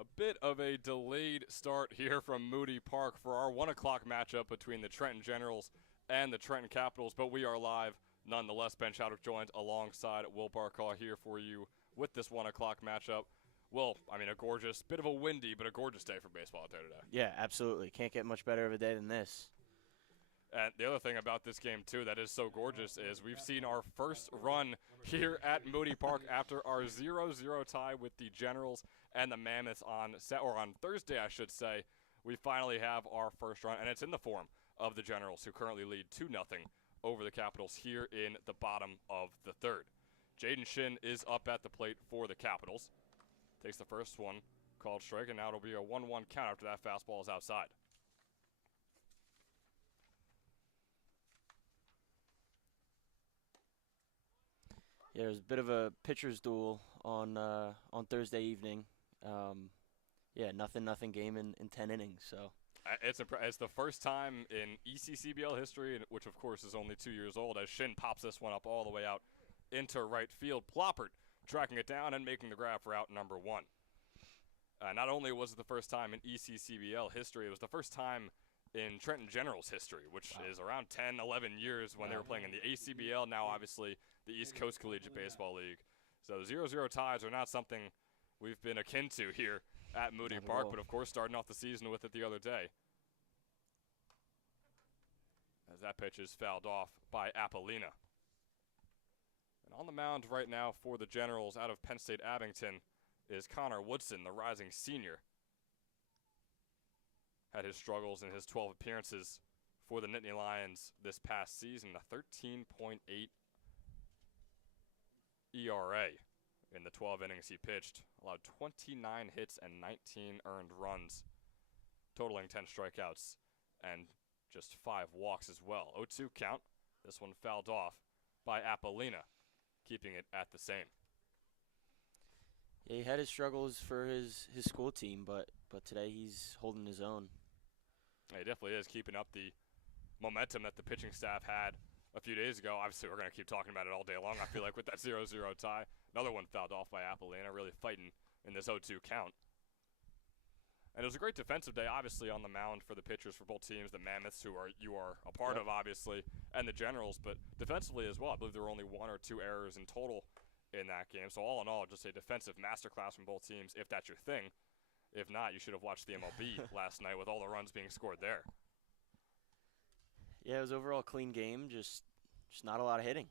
A bit of a delayed start here from Moody Park for our 1 o'clock matchup between the Trenton Generals and the Trenton Capitals, but we are live nonetheless. Ben Chadwick joined alongside Will Barkaw here for you with this 1 o'clock matchup. Will, a gorgeous, bit of a windy, but a gorgeous day for baseball out there today. Yeah, absolutely. Can't get much better of a day than this. And the other thing about this game, too, that is so gorgeous is we've seen our first run here at Moody Park after our 0-0 tie with the Generals and the Mammoths on Thursday, I should say. We finally have our first run, and it's in the form of the Generals, who currently lead 2-0 over the Capitals here in the bottom of the third. Jaden Shin is up at the plate for the Capitals. Takes the first one, called strike, and now it'll be a 1-1 count after that fastball is outside. Yeah, there's a bit of a pitcher's duel on Thursday evening. Nothing game in 10 innings. So it's the first time in ECCBL history, which of course is only 2 years old, as Shin pops this one up all the way out into right field. Ploppert tracking it down and making the grab for out number one. Not only was it the first time in ECCBL history, it was the first time in Trenton Generals history, which is around 10, 11 years when they were playing in the ACBL, now obviously the East Coast Collegiate Baseball League. So 0-0 ties are not something we've been akin to here at Moody Park, but of course starting off the season with it the other day. As that pitch is fouled off by Apollina. And on the mound right now for the Generals out of Penn State Abington is Connor Woodson, the rising senior. Had his struggles in his 12 appearances for the Nittany Lions this past season, a 13.8 ERA in the 12 innings he pitched, allowed 29 hits and 19 earned runs, totaling 10 strikeouts and just 5 walks as well. 0-2 count. This one fouled off by Apollina, keeping it at the same. Yeah, he had his struggles for his school team, but today he's holding his own. He definitely is keeping up the momentum that the pitching staff had a few days ago. Obviously, we're going to keep talking about it all day long, I feel like, with that 0-0 tie. Another one fouled off by Apollina, really fighting in this 0-2 count. And it was a great defensive day, obviously, on the mound for the pitchers for both teams, the Mammoths, who you are a part of, obviously, and the Generals, but defensively as well. I believe there were only 1 or 2 errors in total in that game. So all in all, just a defensive masterclass from both teams, if that's your thing. If not, you should have watched the MLB last night with all the runs being scored there. Yeah, it was overall a clean game, just not a lot of hitting.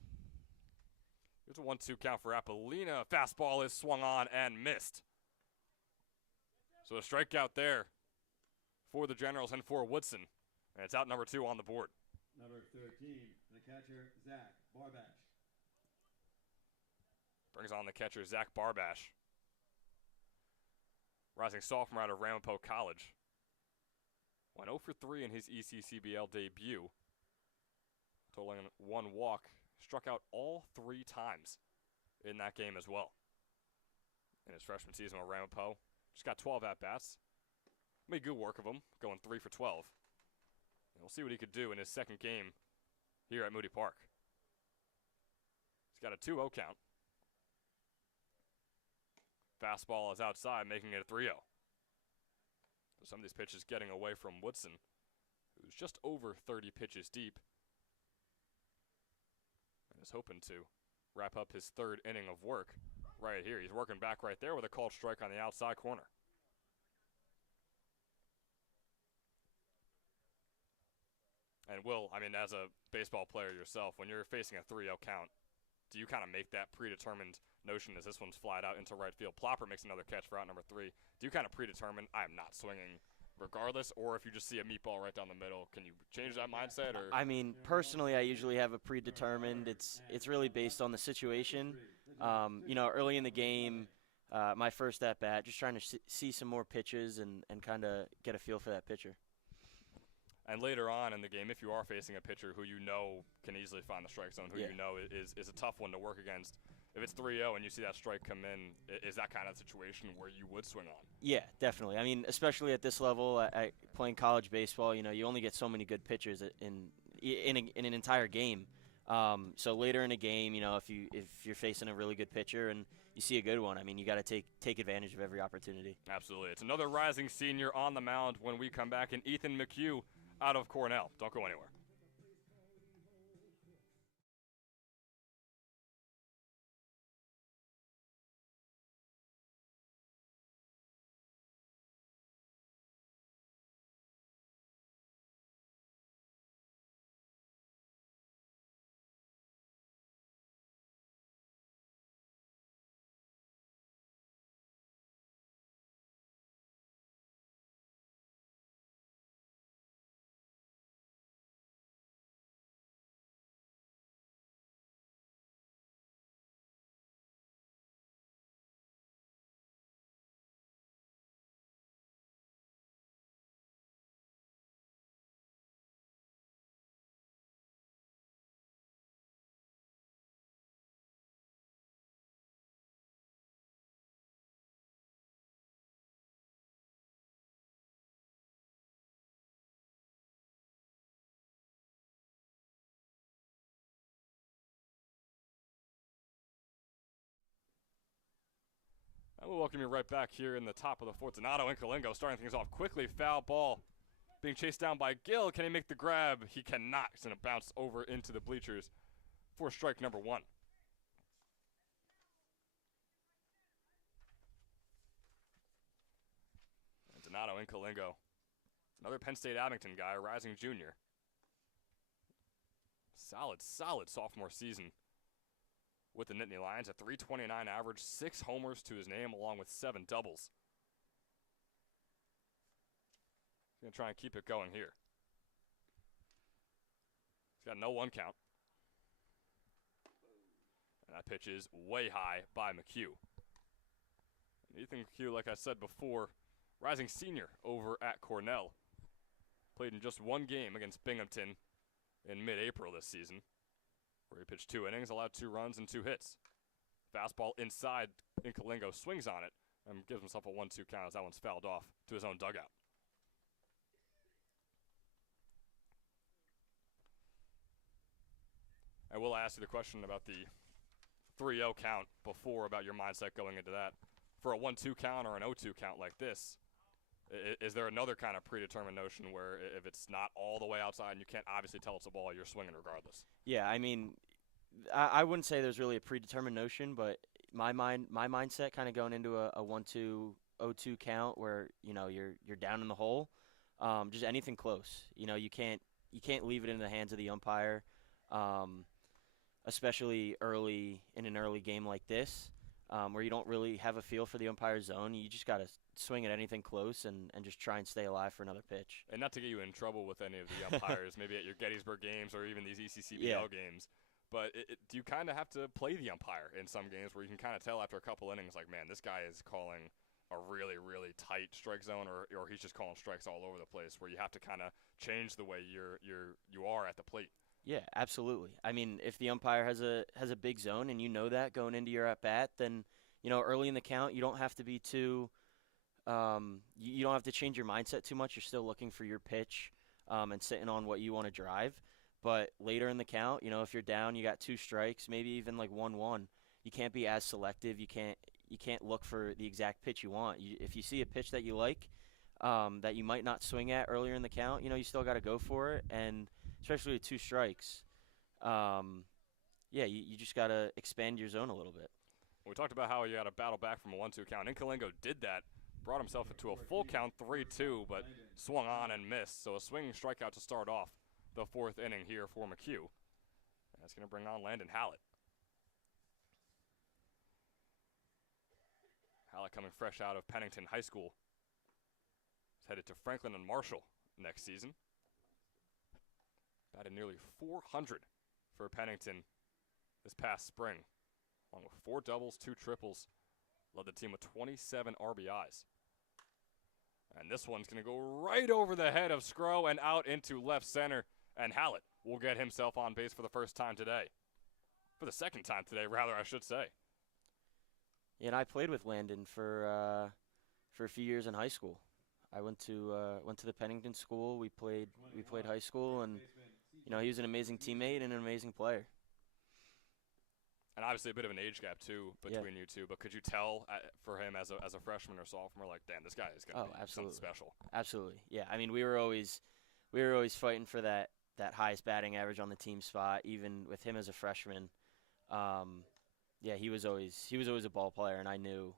Here's a 1-2 count for Apollina. Fastball is swung on and missed. So a strikeout there for the Generals and for Woodson. And it's out number 2 on the board. Number 13, the catcher, Zach Barbash. Brings on the catcher, Zach Barbash. Rising sophomore out of Ramapo College. Went 0 for 3 in his ECCBL debut. Totaling 1 walk. Struck out all 3 times in that game as well. In his freshman season with Ramapo. Just got 12 at-bats. Made good work of him, going 3 for 12. And we'll see what he could do in his second game here at Moody Park. He's got a 2-0 count. Fastball is outside, making it a 3-0. Some of these pitches getting away from Woodson, who's just over 30 pitches deep, and is hoping to wrap up his 3rd inning of work right here. He's working back right there with a called strike on the outside corner. And Will, as a baseball player yourself, when you're facing a 3-0 count, do you kind of make that predetermined notion as this one's flied out into right field? Plopper makes another catch for out number 3. Do you kind of predetermine, I am not swinging regardless? Or if you just see a meatball right down the middle, can you change that mindset? Or Personally, I usually have a predetermined. It's really based on the situation. Early in the game, my first at-bat, just trying to see some more pitches and kind of get a feel for that pitcher. And later on in the game, if you are facing a pitcher who you know can easily find the strike zone, who you know is a tough one to work against, if it's 3-0 and you see that strike come in, is that kind of situation where you would swing on? Yeah, definitely. Especially at this level, playing college baseball, you only get so many good pitchers in an entire game. So later in a game, if you're facing a really good pitcher and you see a good one, I mean, you got to take advantage of every opportunity. Absolutely. It's another rising senior on the mound when we come back, and Ethan McHugh out of Cornell. Don't go anywhere. And we'll welcome you right back here in the top of the fourth. Donato Incalingo starting things off quickly. Foul ball being chased down by Gill. Can he make the grab? He cannot. He's going to bounce over into the bleachers for strike number 1. And Donato Incalingo, another Penn State Abington guy, a rising junior. Solid sophomore season with the Nittany Lions, a .329 average, 6 homers to his name, along with 7 doubles. He's going to try and keep it going here. He's got no 1 count. And that pitch is way high by McHugh. And Ethan McHugh, like I said before, rising senior over at Cornell. Played in just 1 game against Binghamton in mid-April this season, where he pitched 2 innings, allowed 2 runs and 2 hits. Fastball inside, Incalingo swings on it and gives himself a 1-2 count as that one's fouled off to his own dugout. I will ask you the question about the 3-0 count before, about your mindset going into that. For a 1-2 count or an 0-2 count like this, is there another kind of predetermined notion where if it's not all the way outside and you can't obviously tell it's a ball, you're swinging regardless? Yeah, I mean, I wouldn't say there's really a predetermined notion, but my mindset kind of going into a 1-2, 0-2 count where you're down in the hole, just anything close. You can't leave it in the hands of the umpire, especially early in an early game like this, where you don't really have a feel for the umpire's zone. You just got to swing at anything close and just try and stay alive for another pitch. And not to get you in trouble with any of the umpires, maybe at your Gettysburg games or even these ECCBL games, but do you kind of have to play the umpire in some games where you can kind of tell after a couple innings, like, man, this guy is calling a really, really tight strike zone, or he's just calling strikes all over the place, where you have to kind of change the way you are at the plate? Yeah, absolutely. I mean, if the umpire has a big zone and you know that going into your at bat, then early in the count you don't have to be too. You don't have to change your mindset too much. You're still looking for your pitch and sitting on what you want to drive. But later in the count, if you're down, you got 2 strikes, maybe even like 1-1. You can't be as selective. You can't look for the exact pitch you want. If you see a pitch that you like, that you might not swing at earlier in the count, you still got to go for it. And especially with 2 strikes, you just got to expand your zone a little bit. We talked about how you got to battle back from a 1-2 count. Incalingo did that, brought himself into a full count 3-2, but swung on and missed. So a swinging strikeout to start off the 4th inning here for McHugh. And that's going to bring on Landon Hallett. Hallett coming fresh out of Pennington High School. He's headed to Franklin and Marshall next season. Batted nearly 400 for Pennington this past spring, along with 4 doubles, 2 triples. Led the team with 27 RBIs. And this one's going to go right over the head of Scrow and out into left center. And Hallett will get himself on base for the first time today. For the second time today, rather, I should say. Yeah, and I played with Landon for a few years in high school. I went to the Pennington school. We played high school, and he was an amazing teammate and an amazing player. and obviously a bit of an age gap too between you two. But could you tell for him as a freshman or sophomore, like, damn, this guy is gonna be absolutely. something special? Absolutely. Yeah. I mean, we were always fighting for that highest batting average on the team spot, even with him as a freshman. Yeah, he was always a ball player, and I knew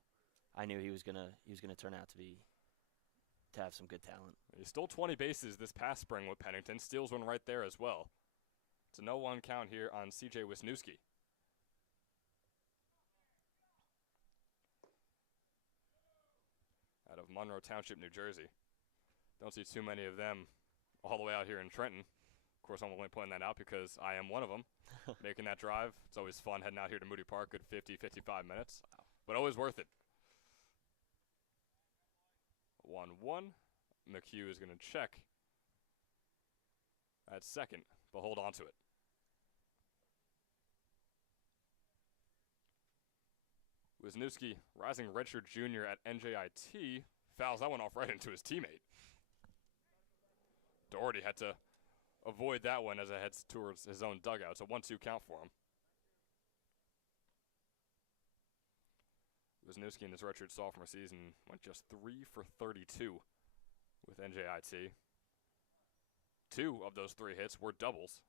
he was gonna turn out to have some good talent. He stole 20 bases this past spring with Pennington. Steals one right there as well. It's a 0-1 count here on C.J. Wisniewski. Out of Monroe Township, New Jersey. Don't see too many of them all the way out here in Trenton. Of course, I'm only pointing that out because I am one of them. Making that drive, it's always fun heading out here to Moody Park. Good 50, 55 minutes, but always worth it. 1-1. McHugh is going to check at second, but hold on to it. Wisniewski, rising redshirt junior at NJIT, fouls that one off right into his teammate. Doherty had to avoid that one as it heads towards his own dugout. It's a 1-2 count for him. Wisniewski in this redshirt sophomore season went just 3 for 32 with NJIT. 2 of those 3 hits were doubles,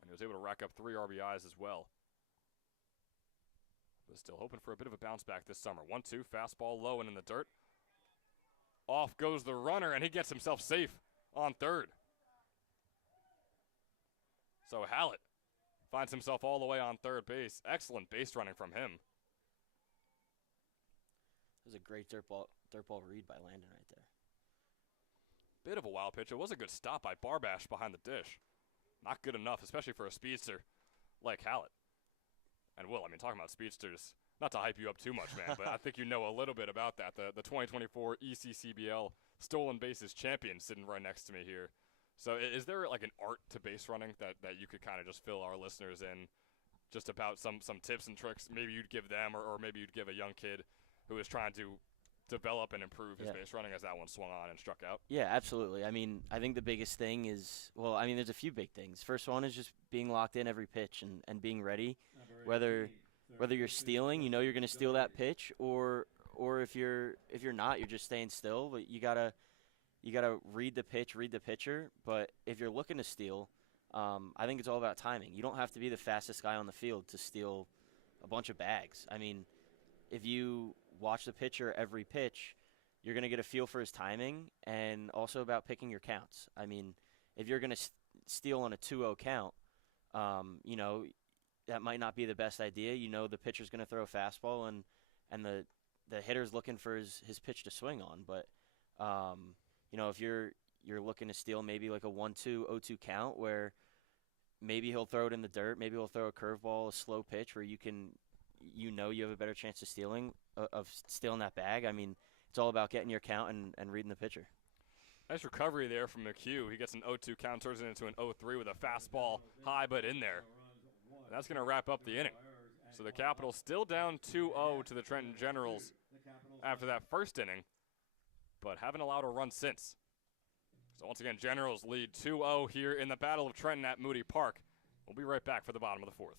and he was able to rack up 3 RBIs as well. But still hoping for a bit of a bounce back this summer. 1-2, fastball low and in the dirt. Off goes the runner, and he gets himself safe on third. So Hallett finds himself all the way on third base. Excellent base running from him. It was a great dirt ball read by Landon right there. Bit of a wild pitch. It was a good stop by Barbash behind the dish. Not good enough, especially for a speedster like Hallett. And Will, I mean, talking about speedsters, not to hype you up too much, man, but I think you know a little bit about that. The 2024 ECCBL Stolen Bases champion sitting right next to me here. So is there like an art to base running that you could kind of just fill our listeners in just about some tips and tricks maybe you'd give them or maybe you'd give a young kid who is trying to develop and improve his base running as that one swung on and struck out? Yeah, absolutely. I mean, I think the biggest thing is, well, I mean, there's a few big things. First one is just being locked in every pitch and being ready, whether you're stealing, you know you're going to steal that pitch, or if you're not, you're just staying still, but you got to read the pitch, read the pitcher. But if you're looking to steal, I think it's all about timing. You don't have to be the fastest guy on the field to steal a bunch of bags. I mean, if you watch the pitcher every pitch, you're going to get a feel for his timing and also about picking your counts. I mean, if you're going to steal on a 2-0 count, you know, that might not be the best idea. You know the pitcher's going to throw a fastball and the hitter's looking for his pitch to swing on. But you know, if you're looking to steal maybe like a 1-2, 0-2 count where maybe he'll throw it in the dirt, maybe he'll throw a curveball, a slow pitch where you have a better chance of stealing that bag. I mean, it's all about getting your count and reading the pitcher. Nice recovery there from McHugh. He gets an 0-2 count, turns it into an 0-3 with a fastball high but in there. And that's going to wrap up the inning. So the Capitals still down 2-0 to the Trenton Generals after that first inning, but haven't allowed a run since. So once again, Generals lead 2-0 here in the Battle of Trenton at Moody Park. We'll be right back for the bottom of the fourth.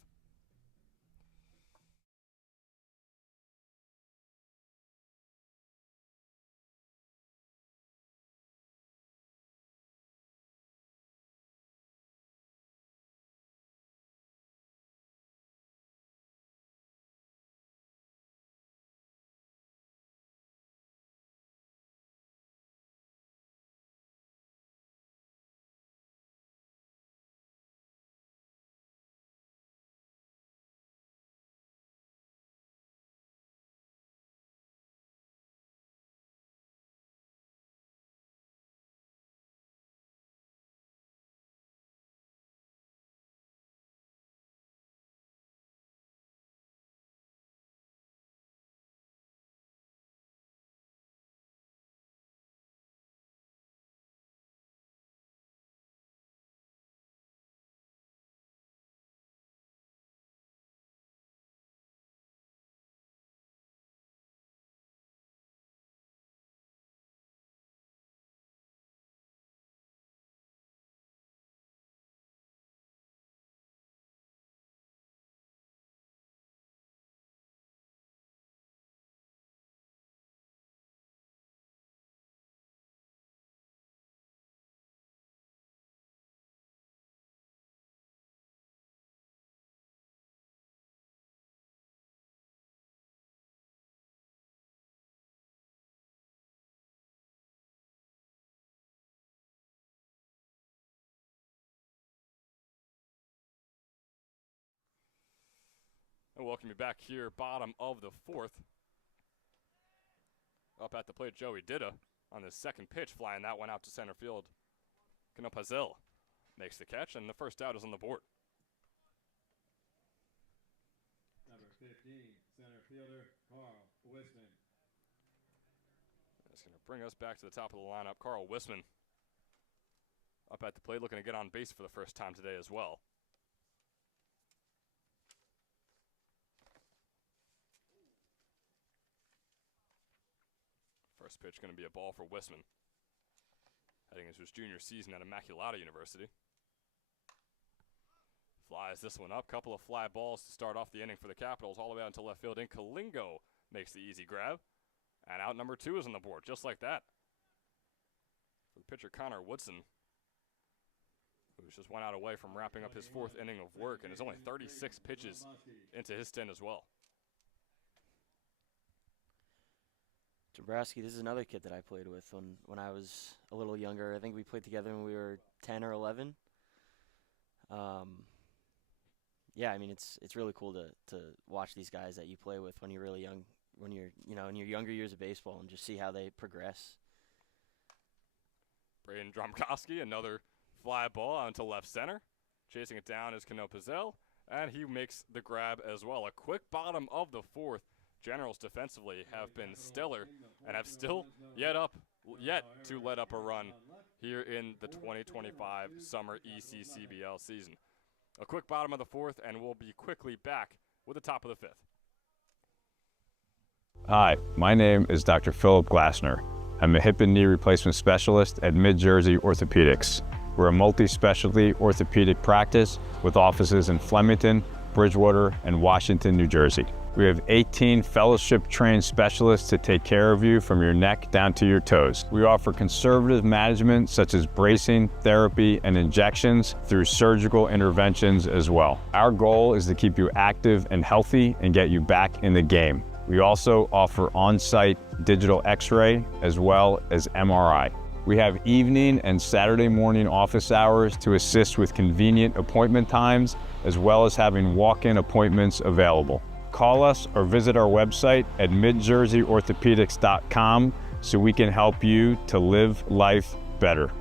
And welcome you back here, bottom of the fourth. Up at the plate, Joey Dida on the second pitch, flying that one out to center field. Canopazil makes the catch, and the first out is on the board. Number 15, center fielder, Carl Wisman. That's going to bring us back to the top of the lineup. Carl Wisman up at the plate, looking to get on base for the first time today as well. First pitch going to be a ball for Wisman, heading into his junior season at Immaculata University. Flies this one up. Couple of fly balls to start off the inning for the Capitals, all the way out into left field. And Kalingo makes the easy grab. And out number 2 is on the board, just like that. For the pitcher, Connor Woodson, who just went out away from wrapping up his 4th inning of work and is only 36 pitches into his stint as well. Dombrowski, this is another kid that I played with when I was a little younger. I think we played together when we were 10 or 11. Yeah, I mean, it's really cool to watch these guys that you play with when you're really young, when you're, in your younger years of baseball, and just see how they progress. Braden Dromkowski, another fly ball out into left center. Chasing it down is Canopazil, and he makes the grab as well. A quick bottom of the fourth. Generals defensively have been stellar and have still yet to let up a run here in the 2025 summer ECCBL season. A quick bottom of the fourth, and we'll be quickly back with the top of the fifth. Hi, my name is Dr. Philip Glassner. I'm a hip and knee replacement specialist at Mid-Jersey Orthopedics. We're a multi-specialty orthopedic practice with offices in Flemington, Bridgewater, and Washington, New Jersey. We have 18 fellowship-trained specialists to take care of you from your neck down to your toes. We offer conservative management such as bracing, therapy, and injections through surgical interventions as well. Our goal is to keep you active and healthy and get you back in the game. We also offer on-site digital X-ray as well as MRI. We have evening and Saturday morning office hours to assist with convenient appointment times, as well as having walk-in appointments available. Call us or visit our website at midjerseyorthopedics.com so we can help you to live life better.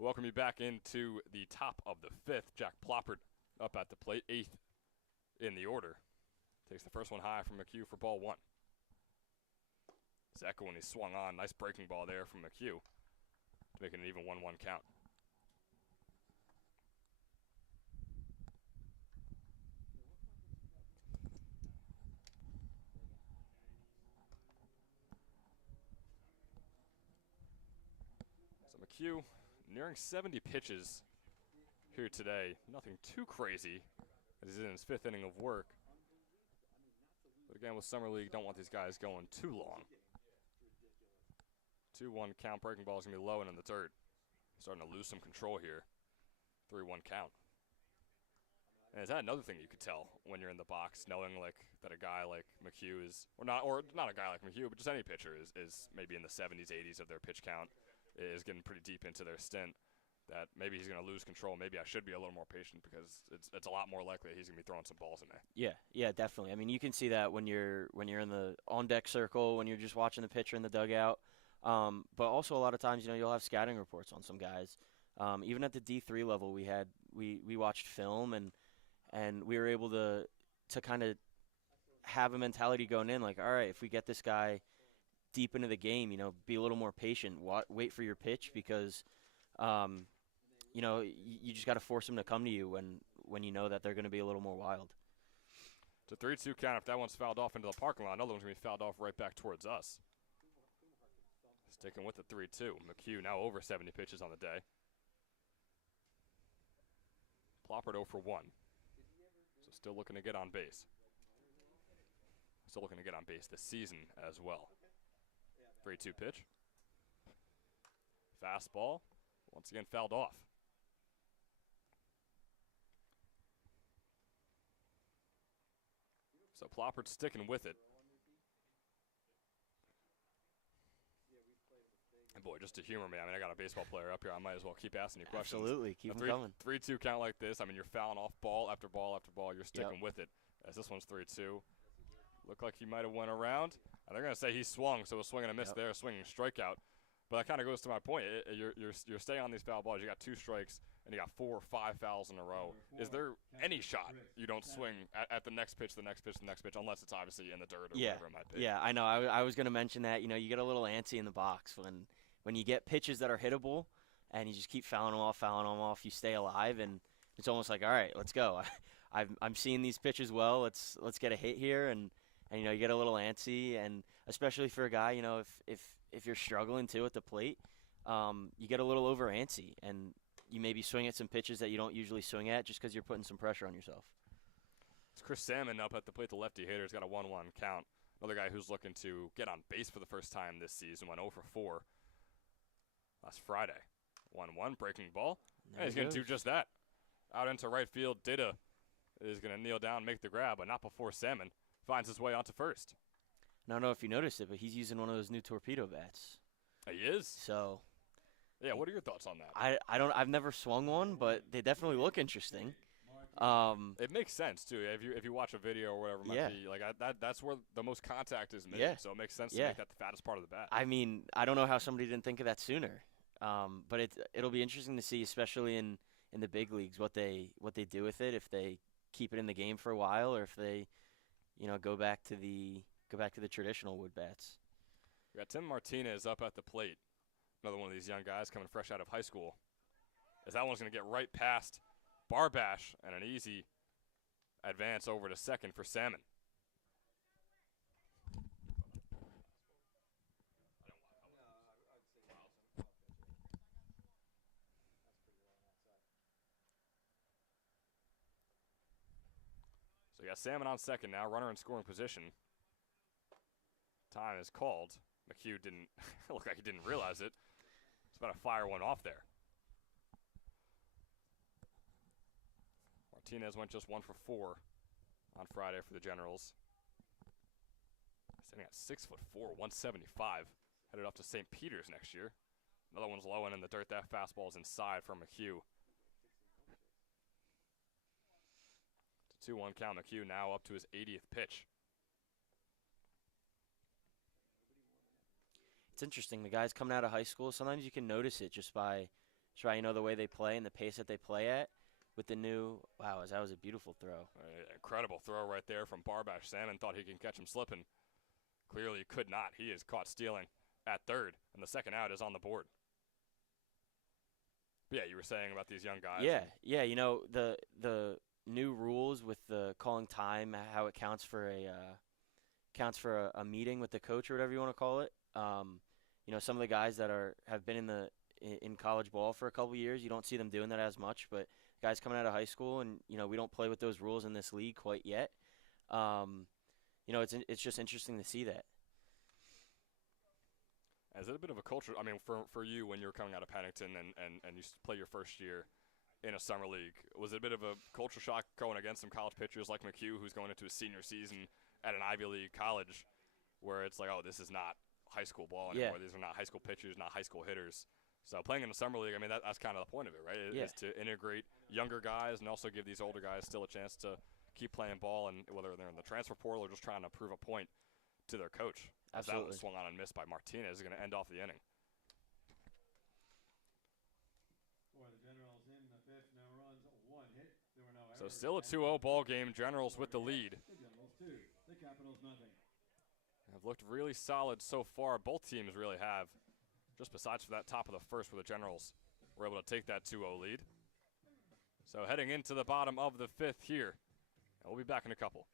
Welcome you back into the top of the fifth. Jack Ploppert up at the plate, 8th in the order. Takes the first one high from McHugh for ball 1. Zecco when he swung on. Nice breaking ball there from McHugh to make it an even 1-1 count. So McHugh nearing 70 pitches here today. Nothing too crazy as he's in his 5th inning of work. But again, with Summer League, don't want these guys going too long. 2-1 count. Breaking ball is going to be low and in the dirt. Starting to lose some control here. 3-1 count. And is that another thing you could tell when you're in the box, knowing that a guy like McHugh is, or not a guy like McHugh, but just any pitcher is maybe in the 70s, 80s of their pitch count, is getting pretty deep into their stint, that maybe he's going to lose control. Maybe I should be a little more patient because it's a lot more likely he's going to be throwing some balls in there. Yeah, definitely. I mean, you can see that when you're in the on-deck circle, when you're just watching the pitcher in the dugout. But also a lot of times, you'll have scouting reports on some guys. Even at the D3 level, we watched film and we were able to kind of have a mentality going in like, all right, if we get this guy deep into the game, be a little more patient, wait for your pitch because, you just got to force them to come to you when you know that they're going to be a little more wild. It's a 3-2 count. If that one's fouled off into the parking lot, another one's going to be fouled off right back towards us. Sticking with the 3-2. McHugh now over 70 pitches on the day. Ploppert 0 for 1. So still looking to get on base. Still looking to get on base this season as well. 3-2 pitch. Fastball. Once again fouled off. So Ploppert's sticking with it. And boy, just to humor me, I mean, I got a baseball player up here. I might as well keep asking you questions. Absolutely, keep them coming. 3-2 count like this. I mean, you're fouling off ball after ball after ball. You're sticking with it. As this one's 3-2. Looked like he might have went around. And they're going to say he swung, so a swing and a miss there, swinging strikeout. But that kind of goes to my point. You're staying on these foul balls. You got 2 strikes, and you got 4 or 5 fouls in a row. Is there any shot you don't swing at the next pitch, unless it's obviously in the dirt or whatever it might be? Yeah, I know. I was going to mention that. You get a little antsy in the box when you get pitches that are hittable, and you just keep fouling them off. You stay alive, and it's almost like, all right, let's go. I'm seeing these pitches well. Let's get a hit here, and you get a little antsy, and especially for a guy, if you're struggling too at the plate, you get a little over antsy, and you maybe swing at some pitches that you don't usually swing at just because you're putting some pressure on yourself. It's Chris Salmon up at the plate, the lefty hitter. He's got a 1-1 count. Another guy who's looking to get on base for the first time this season, went 0 for 4 last Friday. 1-1, breaking ball. And he's going to do just that. Out into right field, Dida is going to kneel down, make the grab, but not before Salmon finds his way onto first. I don't know if you noticed it, but he's using one of those new torpedo bats. He is? So. Yeah, what are your thoughts on that? I've never swung one, but they definitely look interesting. It makes sense too. If you watch a video or whatever, it might be like that's where the most contact is made. So it makes sense to make that the fattest part of the bat. I mean, I don't know how somebody didn't think of that sooner. But it'll be interesting to see, especially in the big leagues, what they do with it. If they keep it in the game for a while, or if they, go back to the traditional wood bats. We got Tim Martinez up at the plate. Another one of these young guys coming fresh out of high school. As that one's going to get right past Barbash, and an easy advance over to second for Salmon. So you got Salmon on second now, runner in scoring position. Time is called. McHugh didn't look like he didn't realize it. He's about to fire one off there. Martinez went just 1 for 4 on Friday for the Generals. Standing at 6'4", 175. Headed off to St. Peter's next year. Another one's low and in the dirt. That fastball's inside from McHugh. It's a 2-1 count. McHugh now up to his 80th pitch. It's interesting. The guys coming out of high school, sometimes you can notice it just by the way they play and the pace that they play at. With the new, that was a beautiful throw. Incredible throw right there from Barbash. Salmon thought he can catch him slipping. Clearly could not. He is caught stealing at third, and the second out is on the board. But yeah, you were saying about these young guys. Yeah. The new rules with the calling time, how it counts for a meeting with the coach or whatever you want to call it. Some of the guys that have been in college ball for a couple years, you don't see them doing that as much, but guys coming out of high school, and we don't play with those rules in this league quite yet. It's just interesting to see that. Is it a bit of a culture? I mean, for you when you were coming out of Pennington and you play your first year in a summer league, was it a bit of a culture shock going against some college pitchers like McHugh, who's going into his senior season at an Ivy League college, where it's like, oh, this is not high school ball anymore. These are not high school pitchers, not high school hitters. So playing in the summer league, I mean, that's kind of the point of it, right? Is to integrate younger guys and also give these older guys still a chance to keep playing ball, and whether they're in the transfer portal or just trying to prove a point to their coach. Absolutely. That one swung on and missed by Martinez is going to end off the inning. For the Generals in the fifth, no runs, 1 hit. There were no So errors. still a 2-0 ball game. Generals with the lead. The Generals 2. The Capitals nothing. Have looked really solid so far. Both teams really have. Just besides for that top of the first where the Generals were able to take that 2-0 lead. So heading into the bottom of the fifth here. And we'll be back in a couple.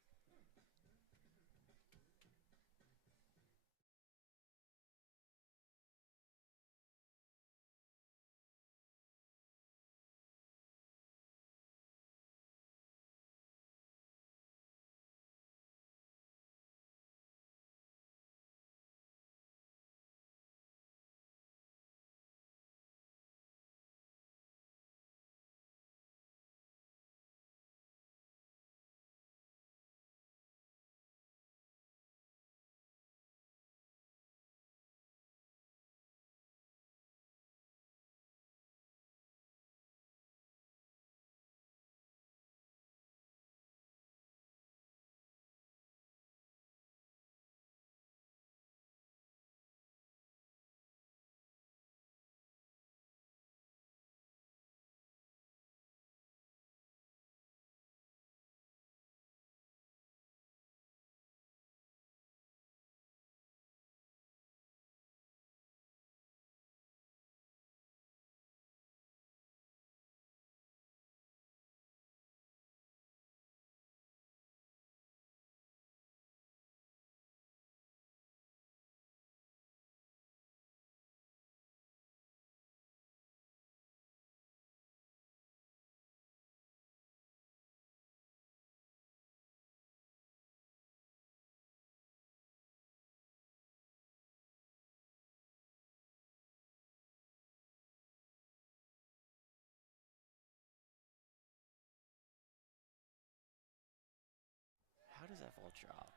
How does that ball drop?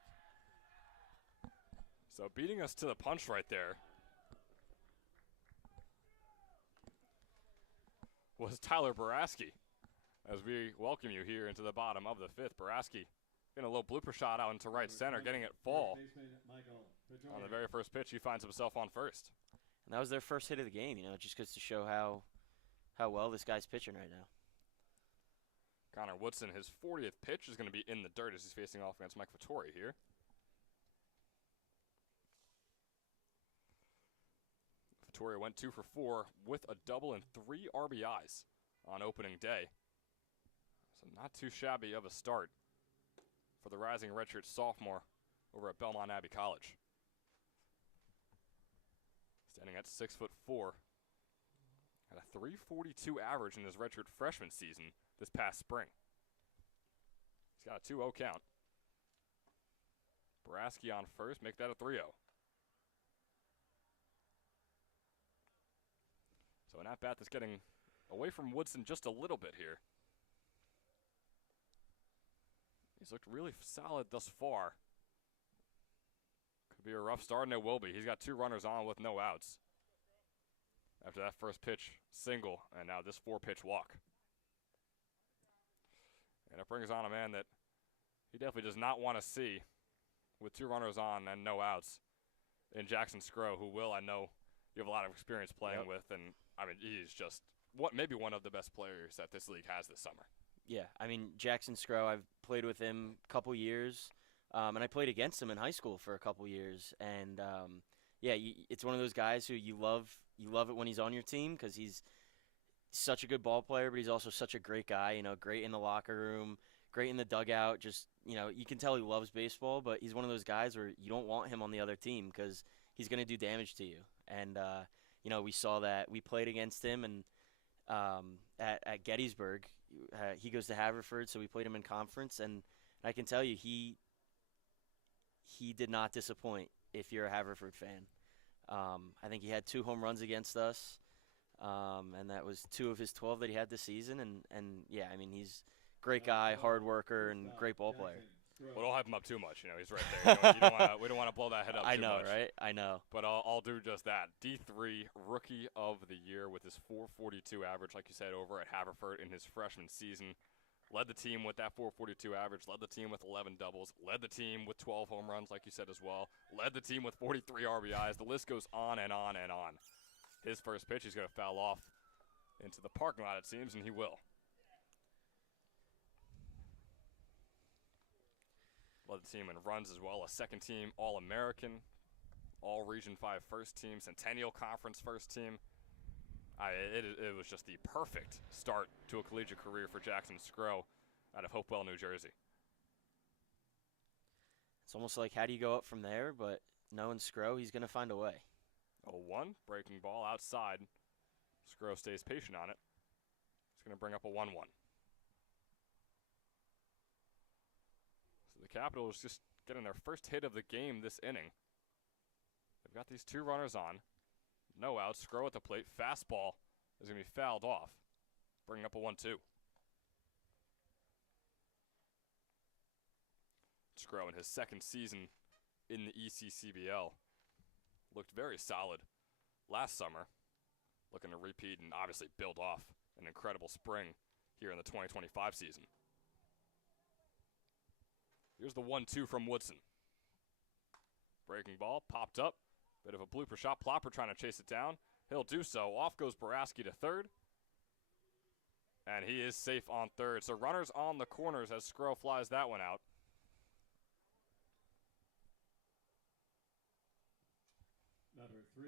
So beating us to the punch right there was Tyler Baraski. As we welcome you here into the bottom of the fifth, Baraski getting a little blooper shot out into right center, getting it fall. On the very first pitch, he finds himself on first. And that was their first hit of the game. You know, it just goes to show how well this guy's pitching right now. Connor Woodson, his 40th pitch is going to be in the dirt as he's facing off against Mike Vittori here. Vittori went 2 for 4 with a double and 3 RBIs on opening day. So not too shabby of a start for the rising redshirt sophomore over at Belmont Abbey College. Standing at 6'4", at a .342 average in his redshirt freshman season this past spring. He's got a 2-0 count. Baraski on first, make that a 3-0. So an at-bat that's getting away from Woodson just a little bit here. He's looked really solid thus far. Could be a rough start, and it will be. He's got 2 runners on with no outs after that first pitch single, and now this 4-pitch walk. And it brings on a man that he definitely does not want to see with 2 runners on and no outs in Jackson Scrow, who I know you have a lot of experience playing with, and I mean, he's just maybe one of the best players that this league has this summer. Yeah, I mean, Jackson Scrow, I've played with him a couple years, and I played against him in high school for a couple years. And, yeah, it's one of those guys who you love it when he's on your team because he's such a good ball player, but he's also such a great guy, you know, great in the locker room, great in the dugout. Just, you know, you can tell he loves baseball, but he's one of those guys where you don't want him on the other team because he's going to do damage to you. And, you know, we saw that. We played against him and at Gettysburg. He goes to Haverford, so we played him in conference, and I can tell you he did not disappoint if you're a Haverford fan. I think he had 2 home runs against us, and that was 2 of his 12 that he had this season, and yeah, I mean, he's a great guy, hard worker, and great ball player. Well, don't hype him up too much. You know, he's right there. We don't want to blow that head up I too know, much. right? I know. But I'll do just that. D3 Rookie of the Year with his .442 average, like you said, over at Haverford in his freshman season. Led the team with that .442 average. Led the team with 11 doubles. Led the team with 12 home runs, like you said as well. Led the team with 43 RBIs. The list goes on and on and on. His first pitch, he's going to foul off into the parking lot, it seems, and he will. Led the team in runs as well. A second-team All-American, All-Region 5 first team, Centennial Conference first team. It was just the perfect start to a collegiate career for Jackson Skro out of Hopewell, New Jersey. It's almost like, how do you go up from there? But knowing Skro, he's going to find a way. 0-1, breaking ball outside. Skro stays patient on it. It's going to bring up a 1-1. So the Capitals just getting their first hit of the game this inning. They've got these two runners on. No outs. Skro at the plate. Fastball is going to be fouled off, bringing up a 1-2. Skro in his second season in the ECCBL looked very solid last summer. Looking to repeat and obviously build off an incredible spring here in the 2025 season. Here's the 1-2 from Woodson. Breaking ball, popped up. Bit of a blooper shot. Plopper trying to chase it down. He'll do so. Off goes Boraski to third. And he is safe on third. So runners on the corners as Skro flies that one out. Number 3,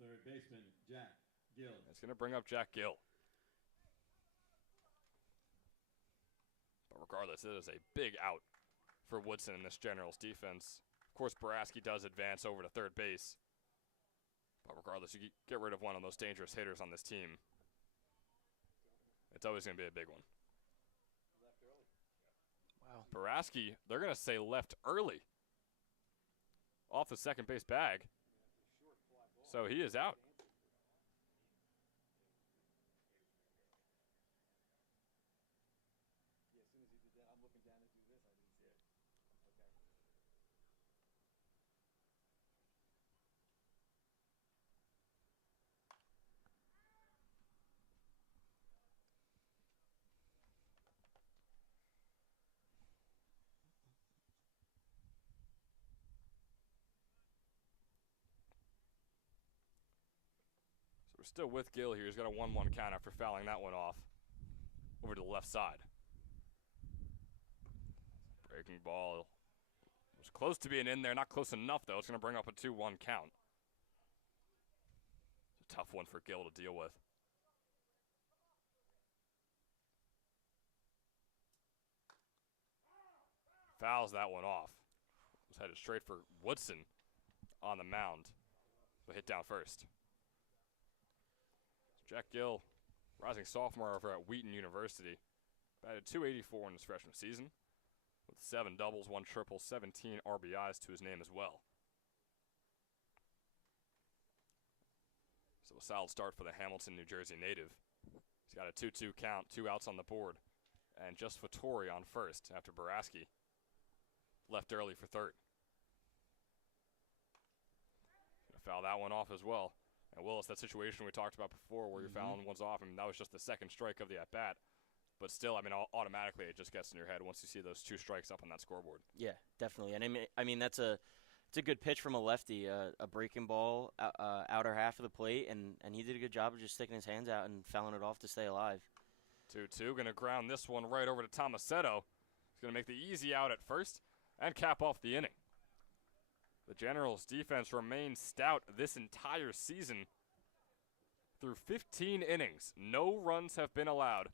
third baseman, Jack Gill. It's going to bring up Jack Gill. But regardless, it is a big out for Woodson in this Generals defense. Of course, Boraski does advance over to third base. But regardless, you get rid of one of those dangerous hitters on this team. It's always going to be a big one. Wow. Boraski, they're going to say left early off the second base bag. So he is out. We're still with Gill here. He's got a 1-1 count after fouling that one off over to the left side. Breaking ball was close to being in there. Not close enough, though. It's going to bring up a 2-1 count. It's a tough one for Gill to deal with. Fouls that one off. Was headed straight for Woodson on the mound, but hit down first. Jack Gill, rising sophomore over at Wheaton University, batted .284 in his freshman season, with 7 doubles, 1 triple, 17 RBIs to his name as well. So a solid start for the Hamilton, New Jersey native. He's got a 2-2 count, 2 outs on the board, and just Vittori on first after Boraski left early for third. Gonna foul that one off as well. And Willis, that situation we talked about before where you're fouling ones off, I mean, that was just the second strike of the at-bat. But still, I mean, automatically it just gets in your head once you see those 2 strikes up on that scoreboard. Yeah, definitely. And I mean it's a good pitch from a lefty, a breaking ball, outer half of the plate, and he did a good job of just sticking his hands out and fouling it off to stay alive. 2-2, going to ground this one right over to Tomasetto. He's going to make the easy out at first and cap off the inning. The Generals' defense remains stout this entire season. Through 15 innings, no runs have been allowed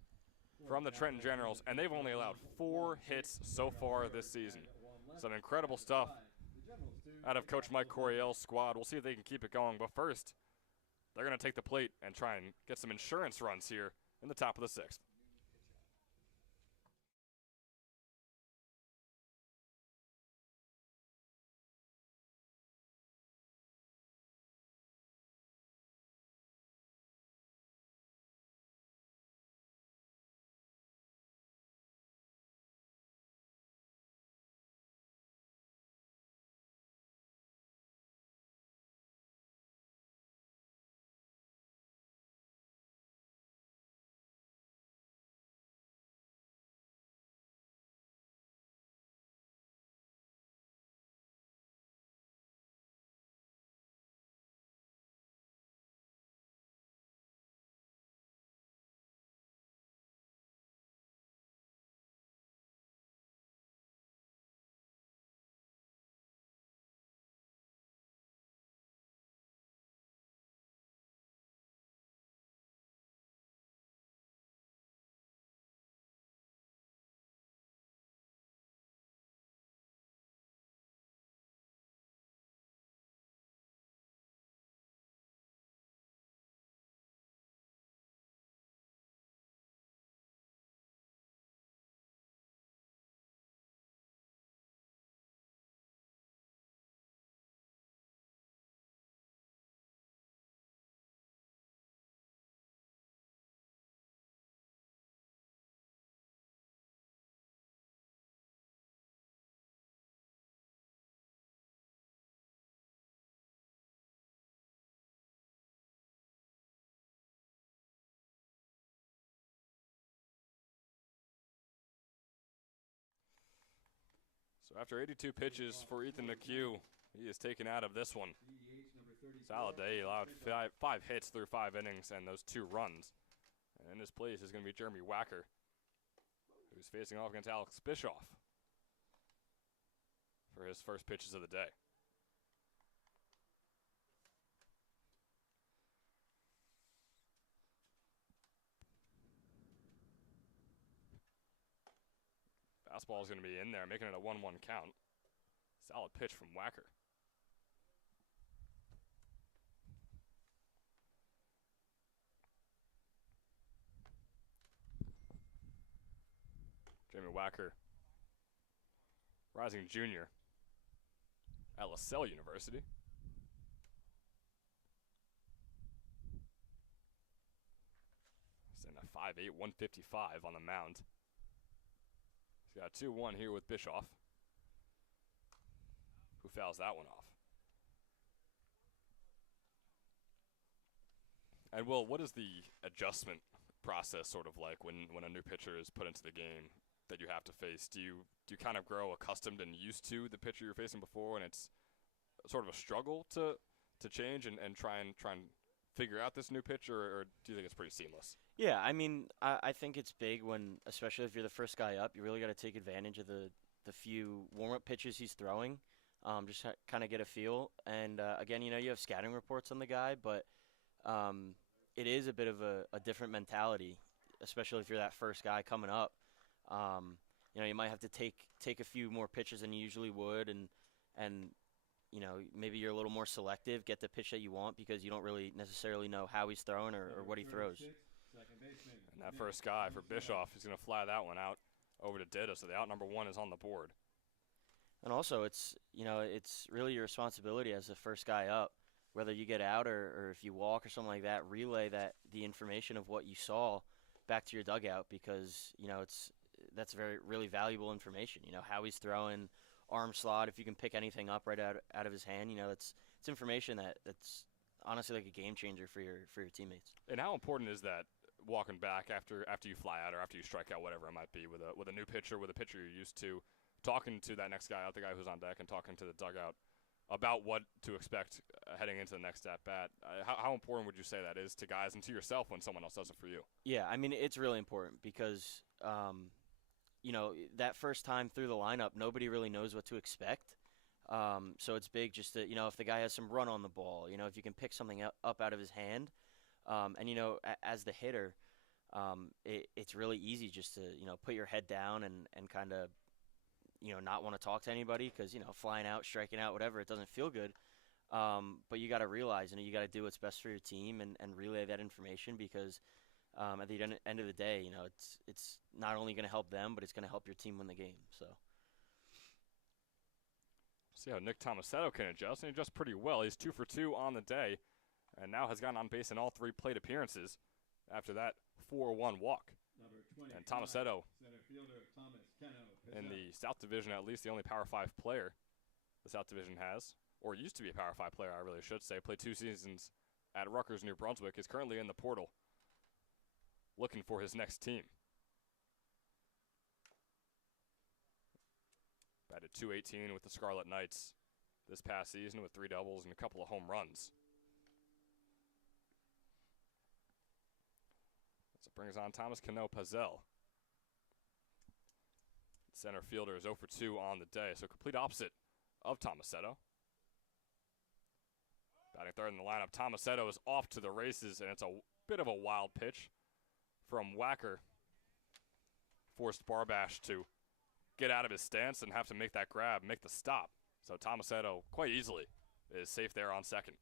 from the Trenton Generals, and they've only allowed 4 hits so far this season. Some incredible stuff out of Coach Mike Coryell's squad. We'll see if they can keep it going, but first, they're going to take the plate and try and get some insurance runs here in the top of the 6th. So after 82 pitches for Ethan McHugh, he is taken out of this one. Solid day. He allowed five hits through 5 innings and those 2 runs. And in his place is going to be Jeremy Wacker, who's facing off against Alex Bischoff for his first pitches of the day. Fastball is going to be in there, making it a 1-1 count. Solid pitch from Wacker. Jamie Wacker, rising junior at LaSalle University. Standing at 5'8", 155 on the mound. He's got 2-1 here with Bischoff, who fouls that one off. And Will, what is the adjustment process sort of like when a new pitcher is put into the game that you have to face? Do you kind of grow accustomed and used to the pitcher you're facing before, and it's sort of a struggle to change and try and figure out this new pitcher, or do you think it's pretty seamless? Yeah, I mean, I think it's big when, especially if you're the first guy up, you really got to take advantage of the few warm-up pitches he's throwing, just kind of get a feel. And, again, you have scouting reports on the guy, but it is a bit of a different mentality, especially if you're that first guy coming up. You might have to take a few more pitches than you usually would, and maybe you're a little more selective, get the pitch that you want because you don't really necessarily know how he's throwing or what he throws. And that first guy for Bischoff is going to fly that one out over to Dida, so the out number 1 is on the board. And also, it's really your responsibility as the first guy up, whether you get out or if you walk or something like that, relay the information of what you saw back to your dugout, because that's really valuable information. How he's throwing, arm slot, if you can pick anything up right out of his hand, it's information that's honestly like a game changer for your teammates. And how important is that walking back after you fly out or after you strike out, whatever it might be, with a new pitcher, with a pitcher you're used to, talking to that next guy out, the guy who's on deck, and talking to the dugout about what to expect heading into the next at-bat? How important would you say that is to guys and to yourself when someone else does it for you? Yeah, I mean, it's really important because that first time through the lineup, nobody really knows what to expect. So it's big just to, if the guy has some run on the ball, if you can pick something up out of his hand. And, as the hitter, it's really easy just to, put your head down and kind of, not want to talk to anybody because, flying out, striking out, whatever, it doesn't feel good. But you got to realize, you got to do what's best for your team and relay that information because at the end of the day, it's not only going to help them, but it's going to help your team win the game. So. See how Nick Tomasetto can adjust, and he adjusts pretty well. He's 2 for 2 on the day, and now has gotten on base in all 3 plate appearances after that 4-1 walk. And Tomasetto, in the South Division, at least the only Power 5 player the South Division has, or used to be a Power 5 player, I really should say, played 2 seasons at Rutgers, New Brunswick, is currently in the portal looking for his next team. Batted .218 with the Scarlet Knights this past season with 3 doubles and a couple of home runs. So it brings on Thomas Cano-Pazel. Center fielder is 0 for 2 on the day, so complete opposite of Tomasetto. Batting third in the lineup, Tomasetto is off to the races, and it's a bit of a wild pitch from Wacker. Forced Barbash to get out of his stance and have to make that grab, make the stop. So Tomasetto quite easily is safe there on second.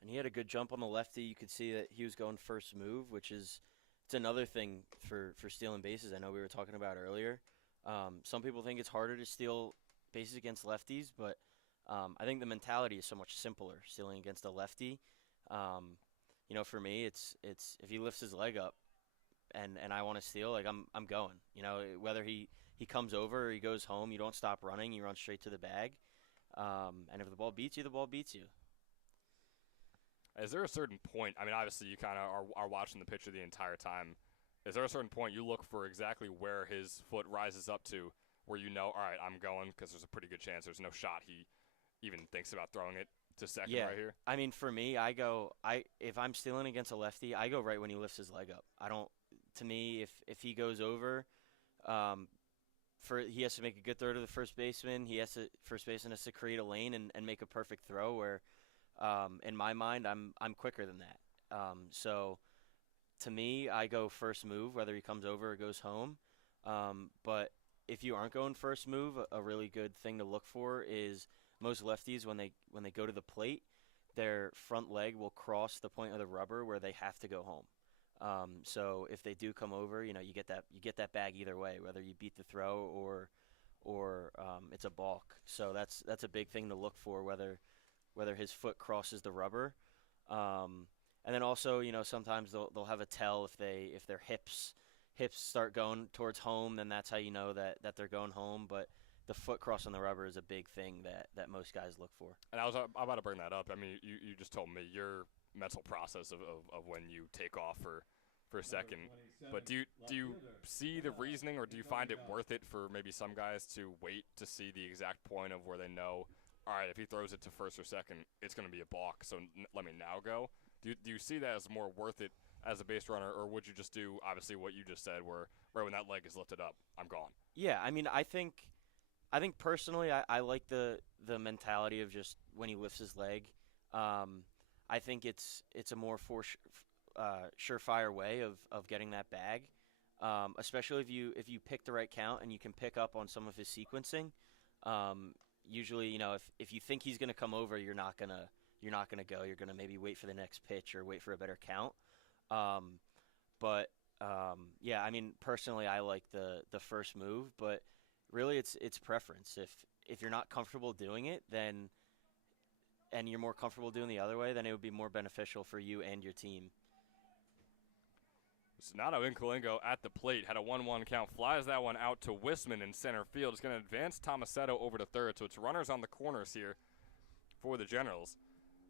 And he had a good jump on the lefty. You could see that he was going first move, which is it's another thing for stealing bases. I know we were talking about earlier. Some people think it's harder to steal bases against lefties, but I think the mentality is so much simpler stealing against a lefty. For me, it's if he lifts his leg up and I want to steal, like I'm going. Whether he comes over or he goes home, you don't stop running. You run straight to the bag. And if the ball beats you, the ball beats you. Is there a certain point? I mean, obviously you kind of are watching the pitcher the entire time, is there a certain point you look for exactly where his foot rises up to, where you know, all right, I'm going, because there's a pretty good chance there's no shot he even thinks about throwing it to second Yeah, right here? I mean, for me, if I'm stealing against a lefty, I go right when he lifts his leg up. I don't. To me, if he goes over, um, he has to make a good throw to the first baseman. First baseman has to create a lane and make a perfect throw. Where, in my mind, I'm quicker than that. So to me, I go first move, whether he comes over or goes home. But if you aren't going first move, a really good thing to look for is most lefties when they go to the plate, their front leg will cross the point of the rubber where they have to go home. So if they do come over, you get that bag either way, whether you beat the throw or it's a balk. So that's a big thing to look for, whether his foot crosses the rubber. And then also, sometimes they'll have a tell if their hips start going towards home, then that's how you know that they're going home. But the foot crossing the rubber is a big thing that most guys look for. And I'm about to bring that up. I mean, you just told me your mental process of when you take off for a second. But do you see the reasoning, or do you find it worth it for maybe some guys to wait to see the exact point of where they know, all right, if he throws it to first or second, it's going to be a balk, so let me now go? Do you see that as more worth it as a base runner, or would you just do, obviously, what you just said, where right when that leg is lifted up, I'm gone? Yeah, I mean, I think personally, I like the mentality of just when he lifts his leg. I think it's a more surefire way of getting that bag, especially if you pick the right count and you can pick up on some of his sequencing. Usually, if you think he's going to come over, you're not gonna go. You're gonna maybe wait for the next pitch or wait for a better count. Yeah, I mean, personally, I like the first move, but really it's preference. If you're not comfortable doing it, and you're more comfortable doing the other way, then it would be more beneficial for you and your team. Sonato Incolingo at the plate had a 1-1 count, flies that one out to Wisman in center field. It's going to advance Tomasetto over to third, so it's runners on the corners here for the Generals.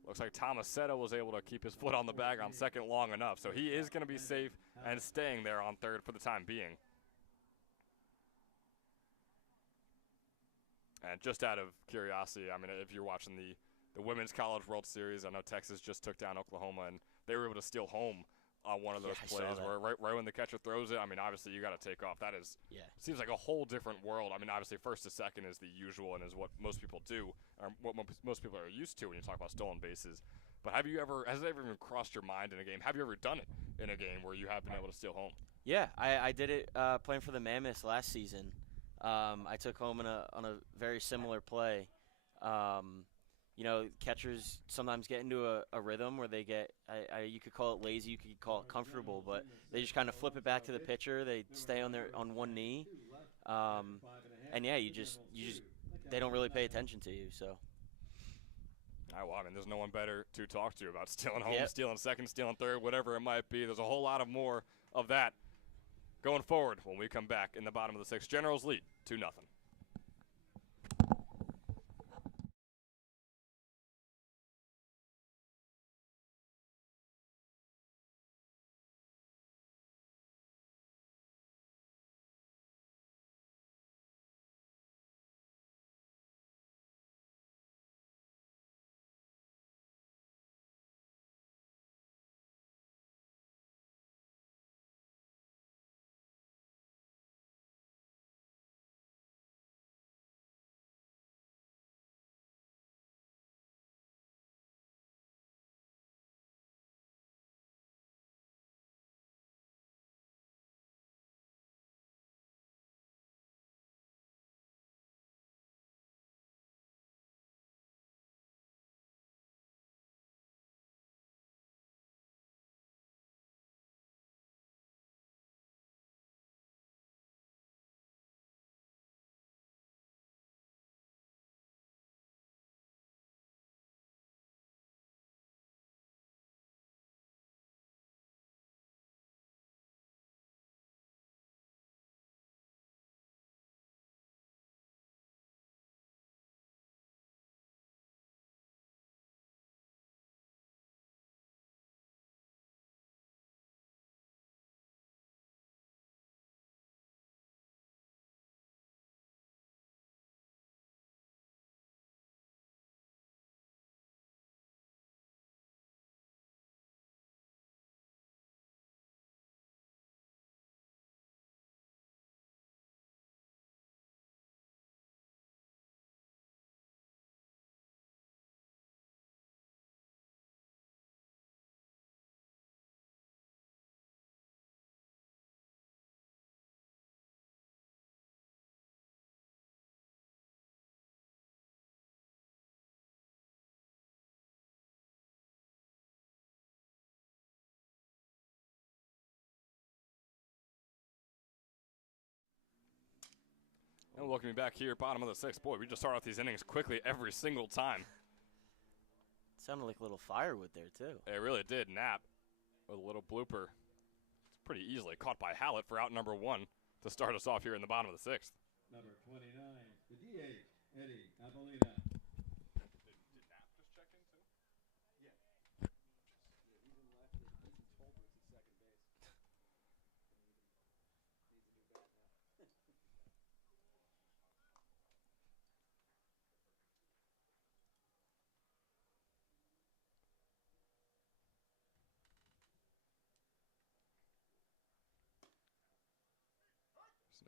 Looks like Tomasetto was able to keep his foot on the bag on second long enough, so he is going to be safe and staying there on third for the time being. And just out of curiosity, I mean, if you're watching the Women's College World Series, I know Texas just took down Oklahoma, and they were able to steal home on one of those plays where right when the catcher throws it, I mean, obviously you got to take off. That seems like a whole different world. I mean, obviously first to second is the usual and is what most people do, or what most people are used to when you talk about stolen bases. But has it ever even crossed your mind in a game? Have you ever done it in a game where you have been able to steal home? Yeah, I did it playing for the Mammoths last season. I took home on a very similar play. Catchers sometimes get into a rhythm where they get, you could call it lazy, you could call it comfortable, but they just kind of flip it back to the pitcher. They stay on one knee, and yeah, they don't really pay attention to you. So. Well, I mean, there's no one better to talk to about stealing home, stealing second, stealing third, whatever it might be. There's a whole lot of more of that going forward when we come back in the bottom of the sixth. Generals lead 2-0. And welcome back here, bottom of the 6th. Boy, we just start off these innings quickly every single time. Sounded like a little firewood there, too. It really did. Knapp with a little blooper. It's pretty easily caught by Hallett for out number 1 to start us off here in the bottom of the 6th. Number 29, the DH, Eddie Apolina.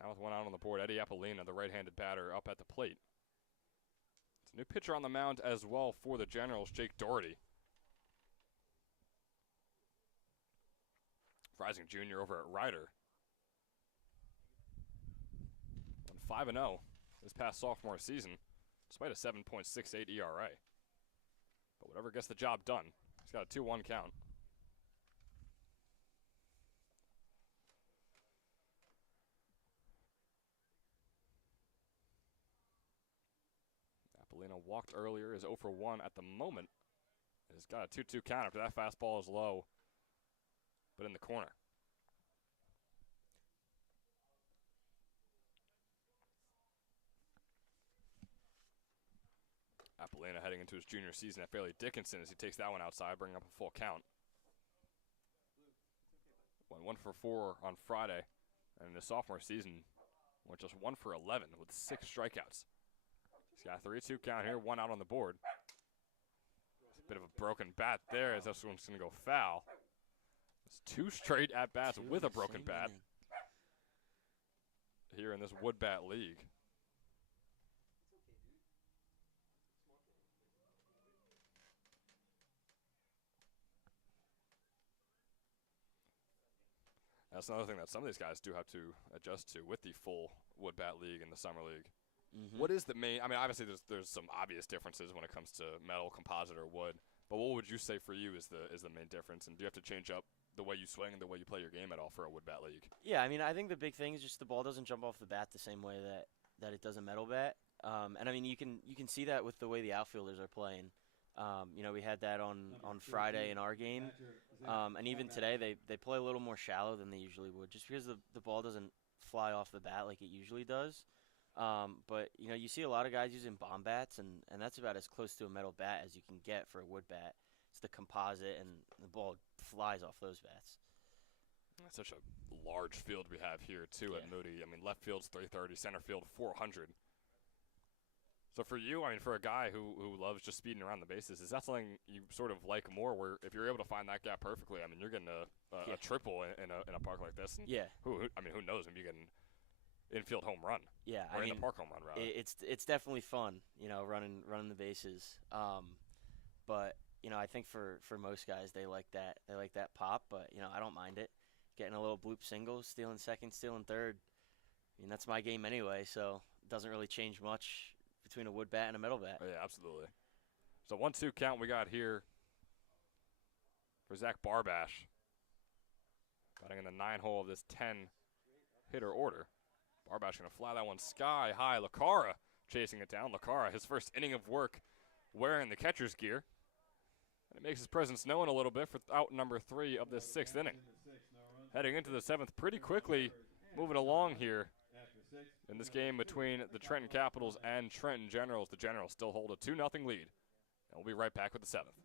Now with one out on the board, Eddie Apolina, the right-handed batter, up at the plate. It's a new pitcher on the mound as well for the Generals, Jake Doherty. Rising junior over at Ryder. 5-0 this past sophomore season, despite a 7.68 ERA. But whatever gets the job done. He's got a 2-1 count. Apolina walked earlier, is 0 for 1 at the moment. He's got a 2-2 count after that fastball is low, but in the corner. Apolina heading into his junior season at Fairleigh Dickinson as he takes that one outside, bringing up a full count. Went 1 for 4 on Friday, and in his sophomore season, went just 1 for 11 with 6 strikeouts. He's got a 3-2 count here, 1 out on the board. A bit of a broken bat there as this one's going to go foul. It's 2 straight at-bats with a broken bat here in this wood bat league. That's another thing that some of these guys do have to adjust to with the full wood bat league and the summer league. Mm-hmm. What is the main? I mean, obviously there's some obvious differences when it comes to metal, composite, or wood. But what would you say for you is the main difference? And do you have to change up the way you swing and the way you play your game at all for a wood bat league? Yeah, I mean, I think the big thing is just the ball doesn't jump off the bat the same way that it does a metal bat. And I mean, you can see that with the way the outfielders are playing. You know, we had that on Friday in our game. And even today, they play a little more shallow than they usually would, just because the ball doesn't fly off the bat like it usually does. But, you know, you see a lot of guys using bomb bats, and that's about as close to a metal bat as you can get for a wood bat. It's the composite, and the ball flies off those bats. That's such a large field we have here, too, at Moody. I mean, left field's 330, center field 400. So for you, I mean, for a guy who loves just speeding around the bases, is that something you sort of like more, where if you're able to find that gap perfectly, I mean, you're getting a triple in a park like this? And Yeah. Who knows? Maybe you get an infield home run. Yeah, Or I in mean, the park home run, rather. it's definitely fun, you know, running the bases. But you know, I think for most guys, they like that pop. But you know, I don't mind it. Getting a little bloop single, stealing second, stealing third. I mean, that's my game anyway, so it doesn't really change much between a wood bat and a metal bat. Oh, yeah, absolutely. So 1-2 count we got here for Zach Barbash. Batting in the 9 hole of this 10-hitter order. Barbash going to fly that one sky high. Lacara chasing it down. Lacara, his first inning of work wearing the catcher's gear. And it makes his presence known a little bit for out number 3 of this 6th inning. Heading into the 7th pretty quickly, moving along here in this game between the Trenton Capitals and Trenton Generals. The Generals still hold a 2-0 lead. And we'll be right back with the 7th.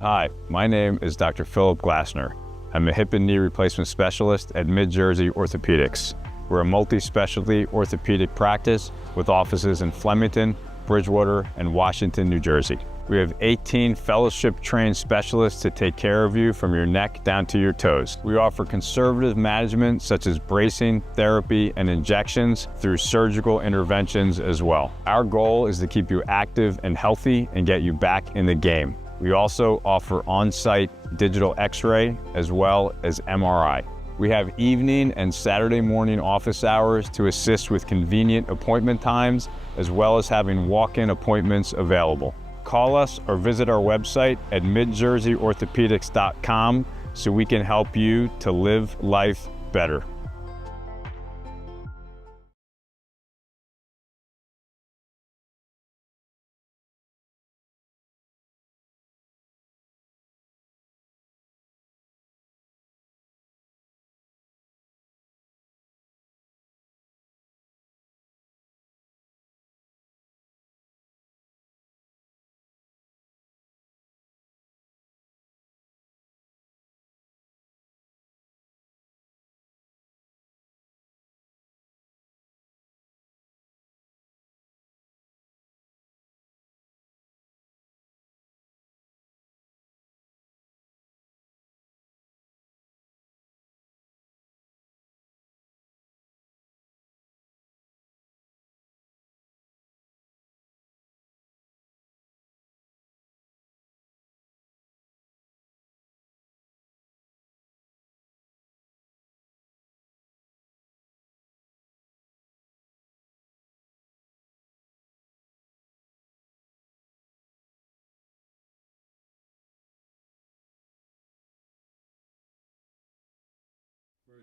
Hi, my name is Dr. Philip Glassner. I'm a hip and knee replacement specialist at Mid-Jersey Orthopedics. We're a multi-specialty orthopedic practice with offices in Flemington, Bridgewater, and Washington, New Jersey. We have 18 fellowship-trained specialists to take care of you from your neck down to your toes. We offer conservative management such as bracing, therapy, and injections through surgical interventions as well. Our goal is to keep you active and healthy and get you back in the game. We also offer on-site digital x-ray as well as MRI. We have evening and Saturday morning office hours to assist with convenient appointment times, as well as having walk-in appointments available. Call us or visit our website at midjerseyorthopedics.com so we can help you to live life better.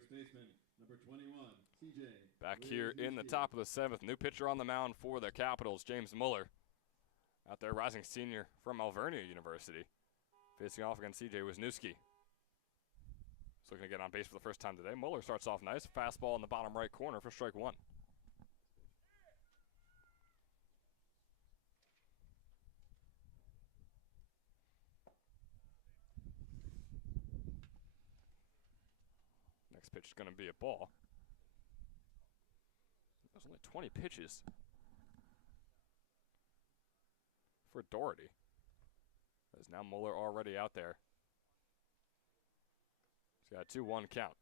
First baseman, number 21, CJ. Back here in the top of the 7th, new pitcher on the mound for the Capitals, James Muller. Out there, rising senior from Alvernia University. Facing off against CJ Wisniewski. He's looking to get on base for the first time today. Muller starts off nice. Fastball in the bottom right corner for strike 1. Next pitch is going to be a ball. There's only 20 pitches for Doherty. As now Muller already out there. He's got a 2-1 count.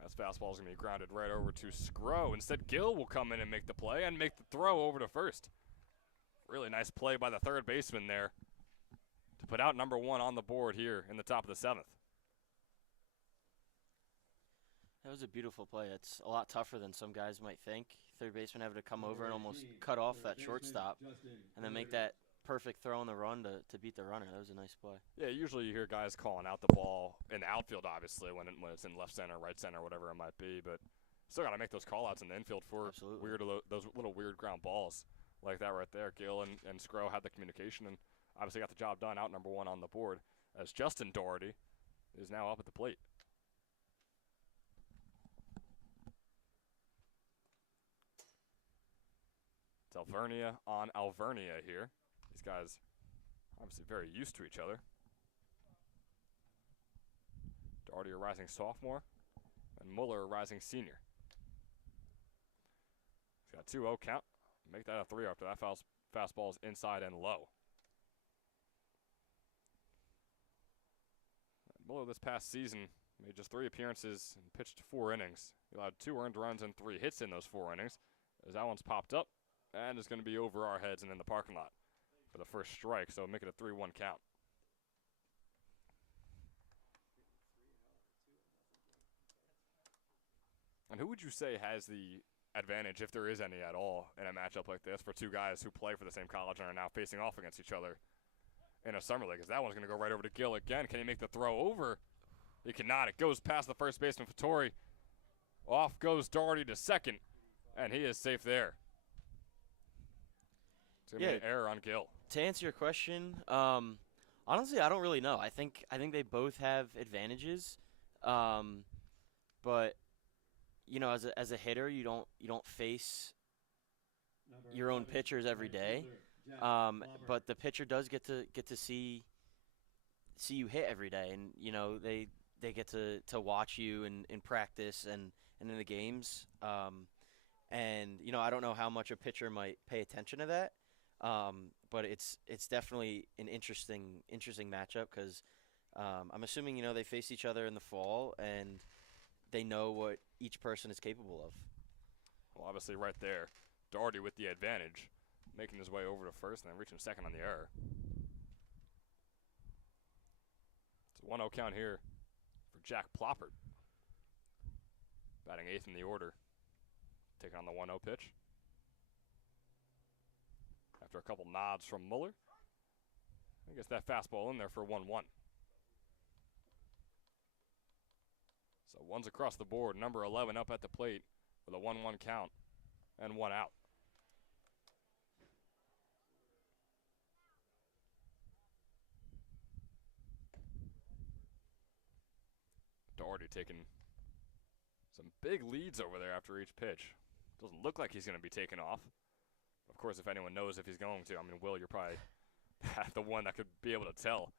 That fastball is going to be grounded right over to Scro. Instead, Gill will come in and make the play and make the throw over to first. Really nice play by the third baseman there to put out number 1 on the board here in the top of the 7th. That was a beautiful play. It's a lot tougher than some guys might think. Third baseman having to come over and almost cut off that shortstop and then make that perfect throw on the run to beat the runner. That was a nice play. Yeah, usually you hear guys calling out the ball in the outfield, obviously, when it's in left center, right center, whatever it might be. But still got to make those call-outs in the infield for those little weird ground balls like that right there. Gill and Scro had the communication and obviously got the job done, out number 1 on the board, as Justin Doherty is now up at the plate. It's Alvernia on Alvernia here. These guys obviously very used to each other. Doherty a rising sophomore, and Muller a rising senior. He's got 2-0 count. Make that a 3 after that fastball is inside and low. Muller this past season made just 3 appearances and pitched 4 innings. He allowed 2 earned runs and 3 hits in those 4 innings. As that one's popped up, and is going to be over our heads and in the parking lot for the first strike, so make it a 3-1 count. And who would you say has the advantage, if there is any at all, in a matchup like this for 2 guys who play for the same college and are now facing off against each other in a summer league? Because that one's going to go right over to Gill again. Can he make the throw over? He cannot. It goes past the first baseman, Fattori. Off goes Doherty to second, and he is safe there. It's going to be an error on Gill. To answer your question, honestly, I don't really know. I think they both have advantages, but you know, as a hitter, you don't face your own pitchers every day. But the pitcher does get to see you hit every day, and you know they get to watch you in practice and in the games. And you know, I don't know how much a pitcher might pay attention to that. But it's definitely an interesting matchup because I'm assuming, you know, they face each other in the fall and they know what each person is capable of. Well, obviously right there, Doherty with the advantage, making his way over to first and then reaching second on the error. It's a 1-0 count here for Jack Ploppert. Batting 8th in the order, taking on the 1-0 pitch. After a couple nods from Muller, I guess that fastball in there for 1-1. So 1's across the board. Number 11 up at the plate with a 1-1 count and 1 out. Doherty taking some big leads over there after each pitch. Doesn't look like he's going to be taken off. Of course, if anyone knows if he's going to, I mean, Will, you're probably the one that could be able to tell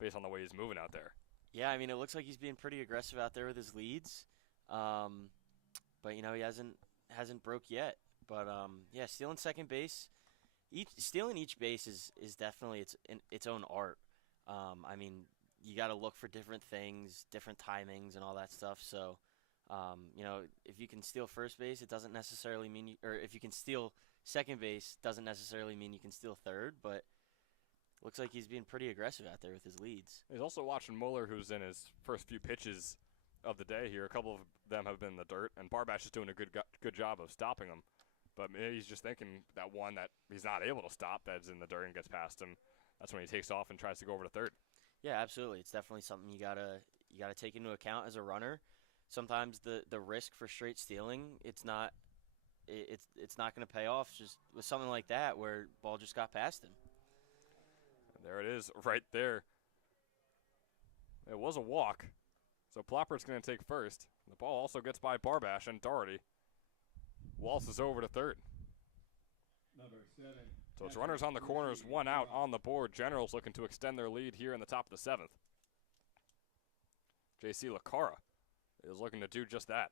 based on the way he's moving out there. Yeah, I mean, it looks like he's being pretty aggressive out there with his leads. But, you know, he hasn't broke yet. But, yeah, stealing second base, stealing each base is definitely its own art. I mean, you got to look for different things, different timings and all that stuff. So, you know, if you can steal first base, it doesn't necessarily mean or if you can steal second base, doesn't necessarily mean you can steal third, but looks like he's being pretty aggressive out there with his leads. He's also watching Muller, who's in his first few pitches of the day here. A couple of them have been in the dirt, and Barbash is doing a good job of stopping him. But maybe he's just thinking that one that he's not able to stop, that's in the dirt and gets past him. That's when he takes off and tries to go over to third. Yeah, absolutely. It's definitely something you gotta take into account as a runner. Sometimes the risk for straight stealing, it's not going to pay off just with something like that where ball just got past him. And there it is, right there. It was a walk, so Ploppert's going to take first. The ball also gets by Barbash and Doherty. Waltzes over to third. Number 7. So it's runners on the corners, one out on the board. Generals looking to extend their lead here in the top of the 7th. J.C. Lacara is looking to do just that.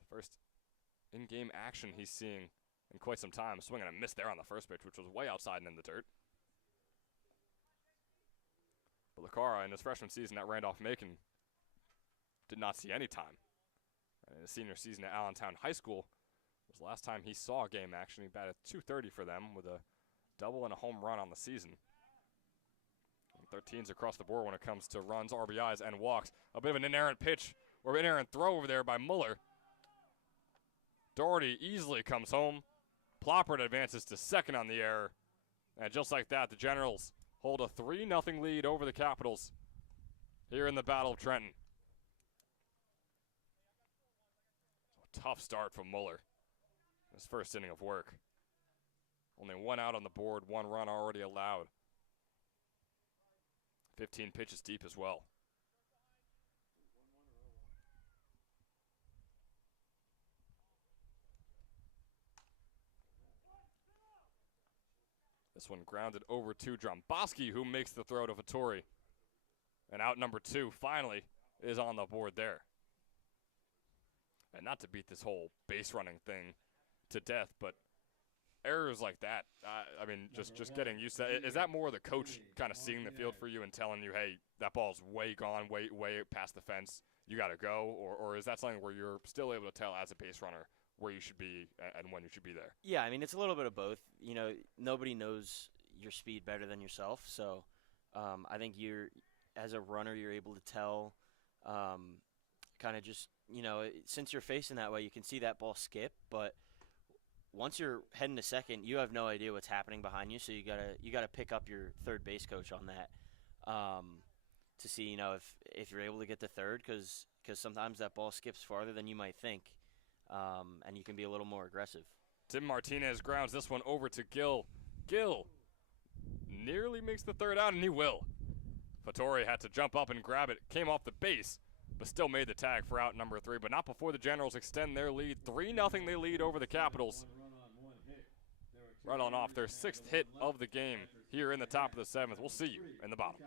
The first in-game action he's seeing in quite some time. Swinging a miss there on the first pitch, which was way outside and in the dirt. But Lacara, in his freshman season at Randolph-Macon, did not see any time. And in his senior season at Allentown High School was the last time he saw game action. He batted .230 for them with a double and a home run on the season. 13s across the board when it comes to runs, RBIs, and walks. A bit of an inerrant pitch or an inerrant throw over there by Muller. Doherty easily comes home. Ploppert advances to second on the error. And just like that, the Generals hold a 3-0 lead over the Capitals here in the Battle of Trenton. So a tough start from Muller. His first inning of work. Only one out on the board, one run already allowed. 15 pitches deep as well. This one grounded over to Dromboski, who makes the throw to Vittori. And out number 2 finally is on the board there. And not to beat this whole base running thing to death, but errors like that, I mean, just getting used to that. Is that more the coach kind of seeing the field for you and telling you, hey, that ball's way gone, way past the fence, you got to go? Or is that something where you're still able to tell as a base runner where you should be and when you should be there? Yeah, I mean, it's a little bit of both. You know, nobody knows your speed better than yourself. So I think as a runner, you're able to tell kind of just, you know, since you're facing that way, you can see that ball skip, but once you're heading to second, you have no idea what's happening behind you, so you gotta pick up your third base coach on that to see, you know, if you're able to get to third, because sometimes that ball skips farther than you might think, and you can be a little more aggressive. Tim Martinez grounds this one over to Gill. Gill nearly makes the third out, and he will. Vittori had to jump up and grab it, came off the base, but still made the tag for out number 3, but not before the Generals extend their lead. 3-0 they lead over the Capitals. Right on off their 6th hit of the game here in the top of the 7th. We'll see you in the bottom.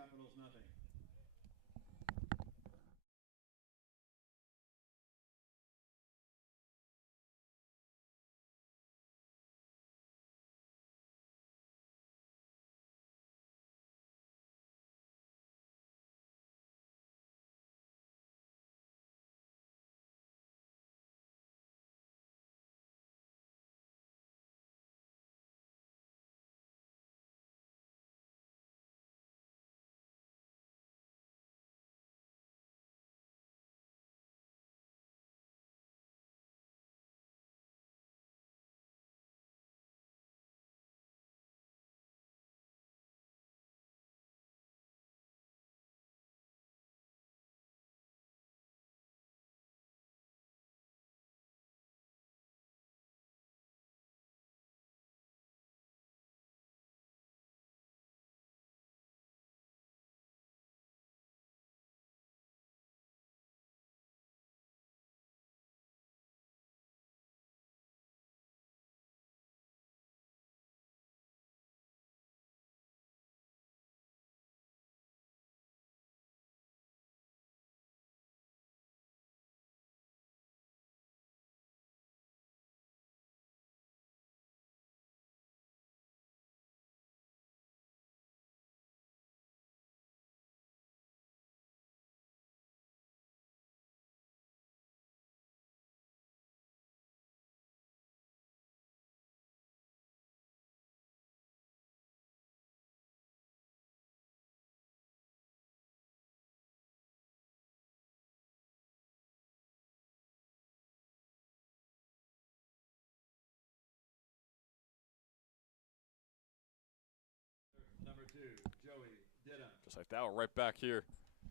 Joey Didda. Just like that, we're right back here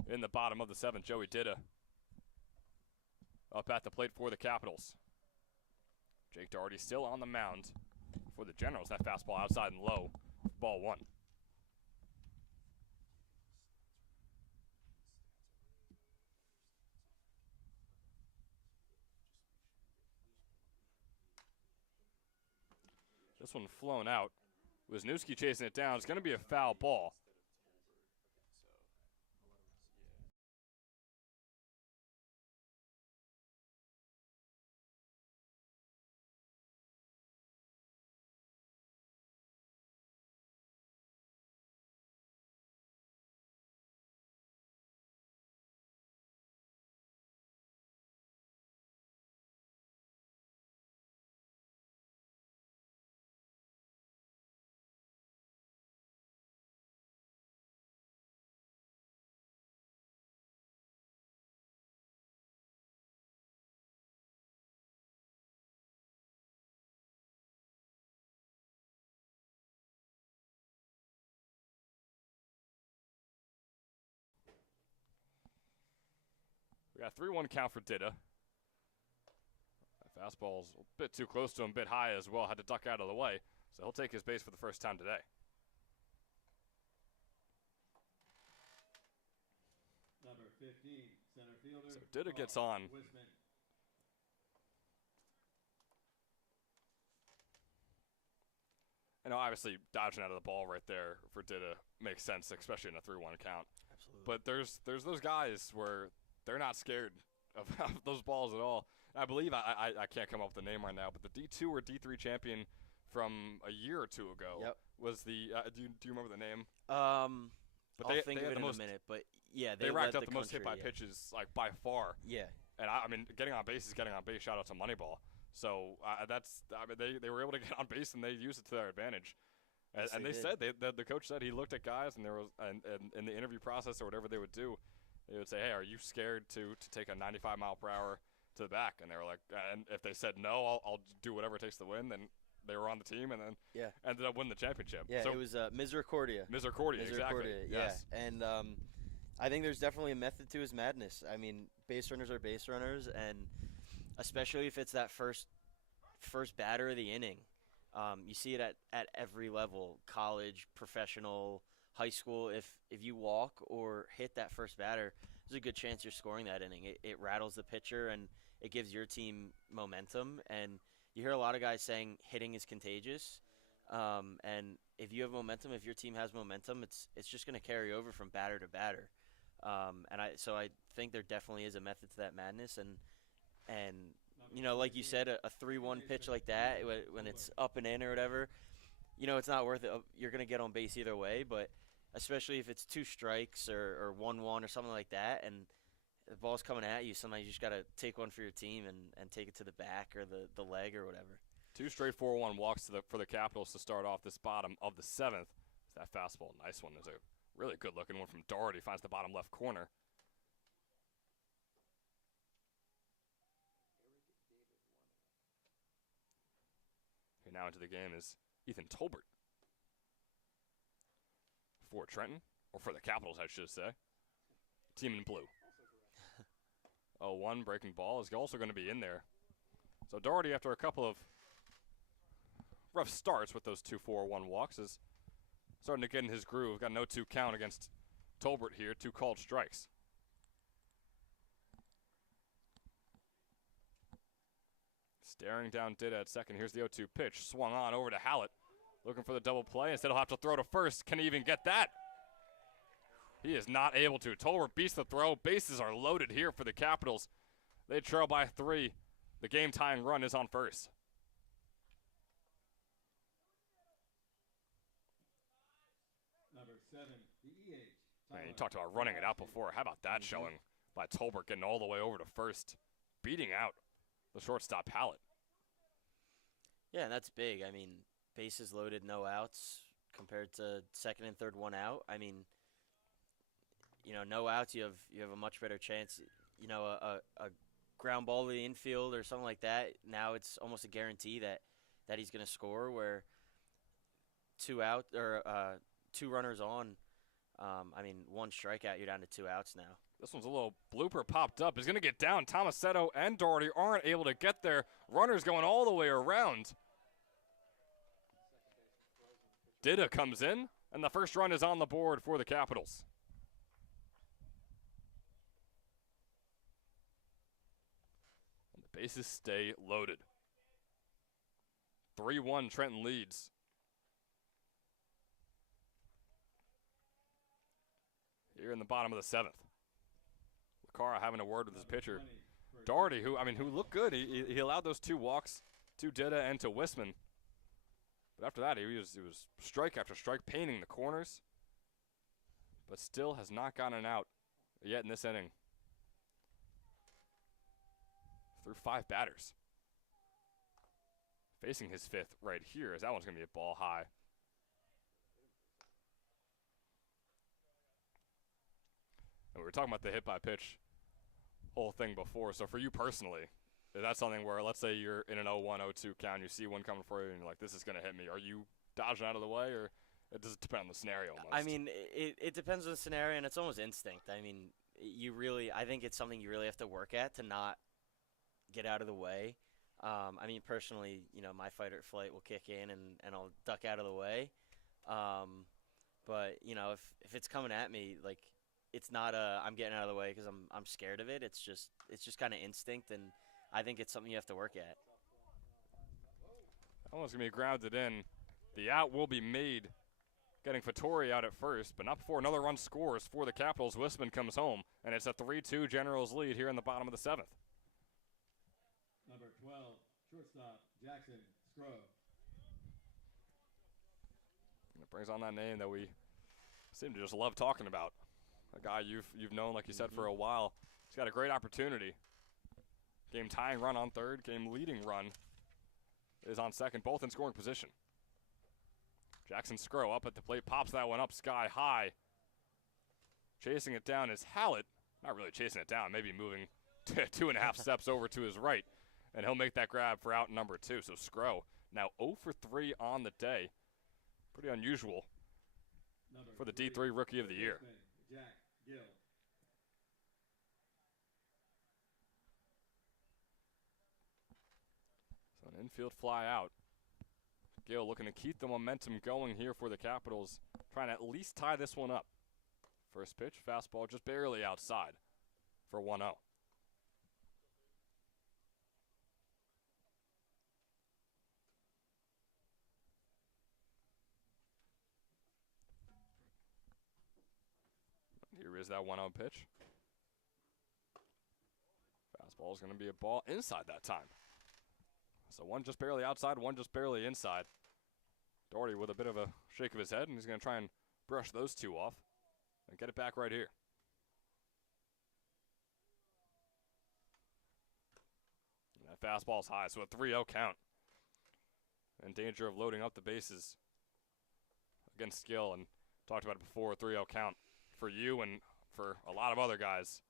in the bottom of the 7th. Joey Didda up at the plate for the Capitals. Jake Doherty still on the mound for the Generals. That fastball outside and low. Ball 1. This one flown out. Wisniewski chasing it down. It's going to be a foul ball. We got 3-1 count for Didda. That fastball's a bit too close to him, a bit high as well. Had to duck out of the way. So he'll take his base for the first time today. Number 15, center fielder. So Didda gets on. Wisman. You know, obviously dodging out of the ball right there for Didda makes sense, especially in a 3-1 count. Absolutely. But there's those guys where they're not scared of those balls at all. I believe I can't come up with the name right now, but the D2 or D3 champion from a year or two ago was the. Do you remember the name? But I'll think of it in a minute. But yeah, they racked up the the most hit by pitches like by far. Yeah. And I mean, getting on base is getting on base. Shout out to Moneyball. So they were able to get on base and they used it to their advantage. And they said the coach said he looked at guys and there was and in the interview process or whatever they would do, they would say, hey, are you scared to take a 95 mile per hour to the back? And they were like, and if they said no, I'll do whatever it takes to win. Then they were on the team and then ended up winning the championship. Yeah, so it was Misericordia. Misericordia, exactly. Yes. Yeah, and I think there's definitely a method to his madness. I mean, base runners are base runners, and especially if it's that first batter of the inning. You see it at every level, college, professional, high school. If you walk or hit that first batter, there's a good chance you're scoring that inning. It rattles the pitcher, and it gives your team momentum. And you hear a lot of guys saying hitting is contagious. And if you have momentum, if your team has momentum, it's just going to carry over from batter to batter. So I think there definitely is a method to that madness. And you know, like you said, a 3-1 pitch like that, when it's up and in or whatever, you know, it's not worth it. You're going to get on base either way, but especially if it's 2 strikes or 1-1 or something like that, and the ball's coming at you, sometimes you just got to take one for your team and take it to the back or the leg or whatever. 2 straight 4-1 walks for the Capitals to start off this bottom of the 7th. That fastball, nice one. There's a really good-looking one from Doherty. Finds the bottom left corner. Okay, now into the game is Ethan Tolbert. For Trenton, or for the Capitals, I should say. Team in blue. 0-1 breaking ball is also going to be in there. So Doherty, after a couple of rough starts with those 2 4-1 walks, is starting to get in his groove. Got no 2 count against Tolbert here, 2 called strikes. Staring down Didda at second. Here's the 0-2 pitch. Swung on over to Hallett. Looking for the double play. Instead, he'll have to throw to first. Can he even get that? He is not able to. Tolbert beats the throw. Bases are loaded here for the Capitals. They trail by 3. The game-tying run is on first. Number 7, the EH. Man, you talked about running it out before. How about that showing by Tolbert getting all the way over to first, beating out the shortstop Hallett. Yeah, and that's big. I mean, bases loaded, no outs compared to second and third, 1 out. I mean, you know, no outs, you have a much better chance. You know, a ground ball to the infield or something like that, now it's almost a guarantee that he's going to score, where 2 out or 2 runners on. I mean, 1 strikeout, you're down to 2 outs now. This one's a little blooper popped up. He's going to get down. Tomasetto and Doherty aren't able to get there. Runners going all the way around. Dida comes in, and the first run is on the board for the Capitals. And the bases stay loaded. 3-1 Trenton leads. Here in the bottom of the 7th. Cara having a word with his pitcher. Doherty, who looked good. He allowed those 2 walks to Dida and to Wisman. But after that, he was strike after strike, painting the corners. But still has not gotten out yet in this inning. Through 5 batters. Facing his 5th right here, as that one's going to be a ball high. And we were talking about the hit by pitch whole thing before. So for you personally, is that something where, let's say you're in an 0-1, 0-2 count, you see one coming for you, and you're like, this is going to hit me. Are you dodging out of the way, or it does it depend on the scenario almost? I mean, it depends on the scenario, and it's almost instinct. I mean, I think it's something you really have to work at to not get out of the way. I mean, personally, my fight or flight will kick in, and I'll duck out of the way. But, if it's coming at me, like, it's not I'm getting out of the way because I'm scared of it. It's just kind of instinct, and I think it's something you have to work at. That one's going to be grounded in. The out will be made, getting Fattori out at first, but not before another run scores for the Capitals. Wisman comes home, and it's a 3-2 Generals lead here in the bottom of the 7th. Number 12, shortstop, Jackson Scrow. And it brings on that name that we seem to just love talking about. A guy you've known, like you said, for a while. He's got a great opportunity. Game tying run on 3rd, game leading run is on 2nd, both in scoring position. Jackson Scrow up at the plate, pops that one up sky high. Chasing it down is Hallett. Not really chasing it down, maybe moving 2.5 steps over to his right. And he'll make that grab for out number 2. So Scrow now 0 for 3 on the day. Pretty unusual for the D3 Rookie of the Year. Jack Gill. So an infield fly out. Gill looking to keep the momentum going here for the Capitals, trying to at least tie this one up. First pitch, fastball just barely outside for 1-0. Here is that 1-0 pitch. Fastball is going to be a ball inside that time. So one just barely outside, one just barely inside. Doherty with a bit of a shake of his head, and he's going to try and brush those 2 off and get it back right here. And that fastball's high, so a 3-0 count. In danger of loading up the bases against Gill, and talked about it before, 3-0 count. For you and for a lot of other guys,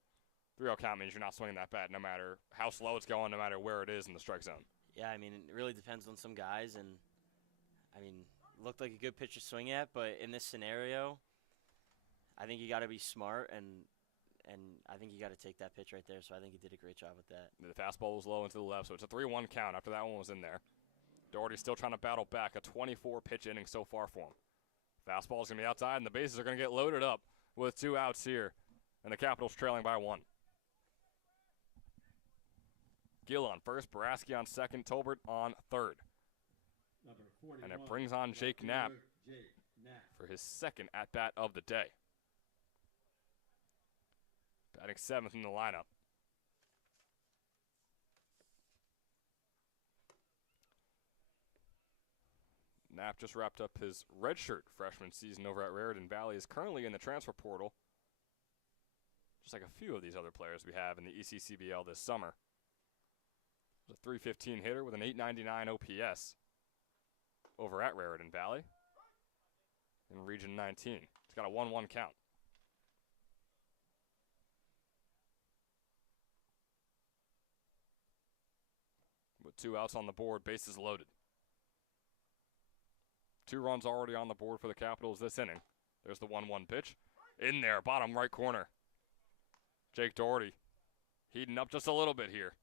3-0 count means you're not swinging that bat no matter how slow it's going, no matter where it is in the strike zone. Yeah, I mean, it really depends on some guys, and, I mean, looked like a good pitch to swing at, but in this scenario, I think you got to be smart, and I think you got to take that pitch right there, so I think he did a great job with that. The fastball was low and to the left, so it's a 3-1 count after that one was in there. Doherty's still trying to battle back, a 24-pitch inning so far for him. Fastball's going to be outside, and the bases are going to get loaded up with 2 outs here, and the Capitals trailing by 1. Gill on first, Baraski on second, Tolbert on third. Number 41, and it brings on Jake Knapp for his 2nd at-bat of the day. Batting 7th in the lineup. Knapp just wrapped up his redshirt freshman season over at Raritan Valley, is currently in the transfer portal, just like a few of these other players we have in the ECCBL this summer. He's a .315 hitter with an .899 OPS over at Raritan Valley in Region 19. He's got a 1-1 count. With 2 outs on the board, bases loaded. 2 runs already on the board for the Capitals this inning. There's the 1-1 pitch. In there, bottom right corner. Jake Doherty heating up just a little bit here.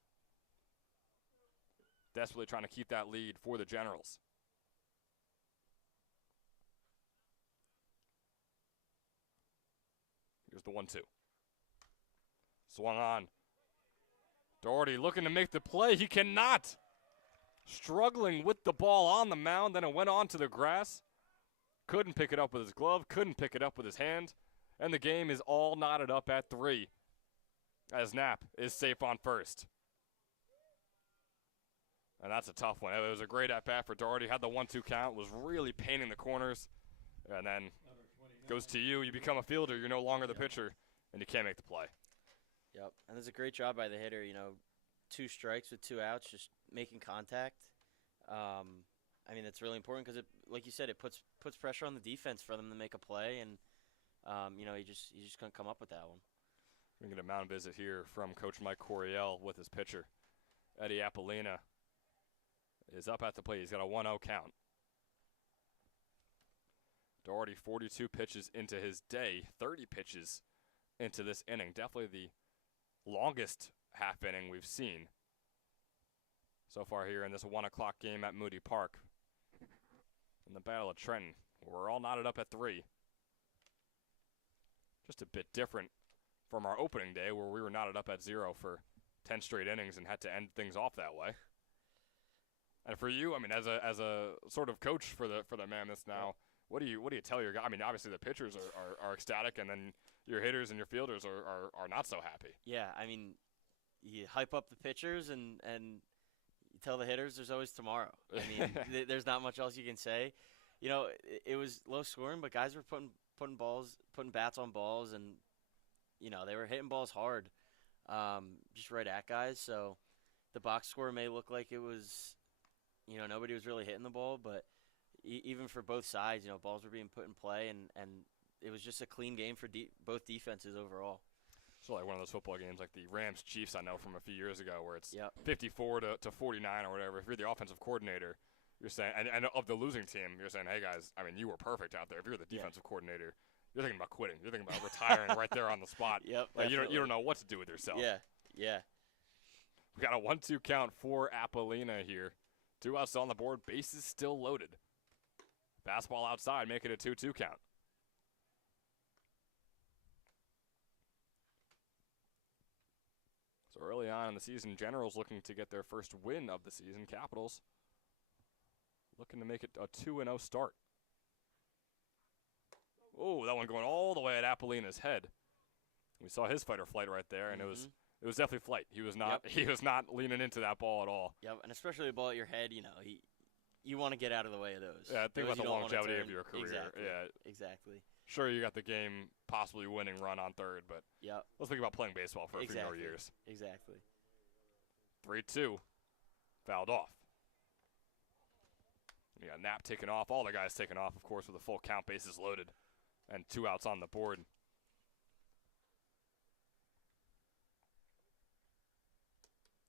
Desperately trying to keep that lead for the Generals. Here's the 1-2. Swung on. Doherty looking to make the play. He cannot. Struggling with the ball on the mound. Then it went on to the grass. Couldn't pick it up with his glove. Couldn't pick it up with his hand. And the game is all knotted up at 3. As Knapp is safe on first. And that's a tough one. It was a great at-bat for Doherty. Had the 1-2 count. Was really painting the corners. And then goes to you. You become a fielder. You're no longer the pitcher. And you can't make the play. Yep, and there's a great job by the hitter. 2 strikes with 2 outs, just making contact. I mean, it's really important because, like you said, it puts pressure on the defense for them to make a play, and you just couldn't come up with that one. We're going to get a mound visit here from Coach Mike Coryell with his pitcher. Eddie Apollina is up at the plate. He's got a 1-0 count. Doherty 42 pitches into his day, 30 pitches into this inning. Definitely the longest half inning we've seen so far here in this 1 o'clock game at Moody Park in the Battle of Trenton. We're all knotted up at 3. Just a bit different from our opening day where we were knotted up at 0 for 10 straight innings and had to end things off that way. And for you, I mean, as a sort of coach for the Mammoths now, what do you tell your guys? I mean, obviously the pitchers are ecstatic, and then your hitters and your fielders are not so happy. Yeah, I mean, you hype up the pitchers and you tell the hitters there's always tomorrow. I mean, there's not much else you can say. It was low scoring, but guys were putting bats on balls, and they were hitting balls hard, just right at guys. So the box score may look like it was, nobody was really hitting the ball, but even for both sides, balls were being put in play, and it was just a clean game for both defenses overall. So like one of those football games like the Rams-Chiefs I know from a few years ago where it's Yep. 54 to 49 or whatever. If you're the offensive coordinator, you're saying, and of the losing team, you're saying, hey guys, I mean, you were perfect out there. If you're the defensive coordinator, you're thinking about quitting. You're thinking about retiring right there on the spot. Yep. Like, you don't know what to do with yourself. Yeah. We got a 1-2 count for Apollina here. 2 outs on the board. Bases still loaded. Fastball outside, make it a 2-2 count. So early on in the season, Generals looking to get their first win of the season. Capitals looking to make it a 2-0 start. Oh, that one going all the way at Apollina's head. We saw his fight or flight right there, and it was definitely flight. He was not he was not leaning into that ball at all. Yep, and especially a ball at your head, you want to get out of the way of those. Yeah, think Those about the you don't wanna longevity of turn. your career. Exactly. Yeah, Exactly. sure you got the game possibly winning run on third, but Yep. let's think about playing baseball for a few more years. Exactly. 3-2, fouled off. You got Knapp taken off, all the guys taken off, of course, with a full count, bases loaded, and 2 outs on the board.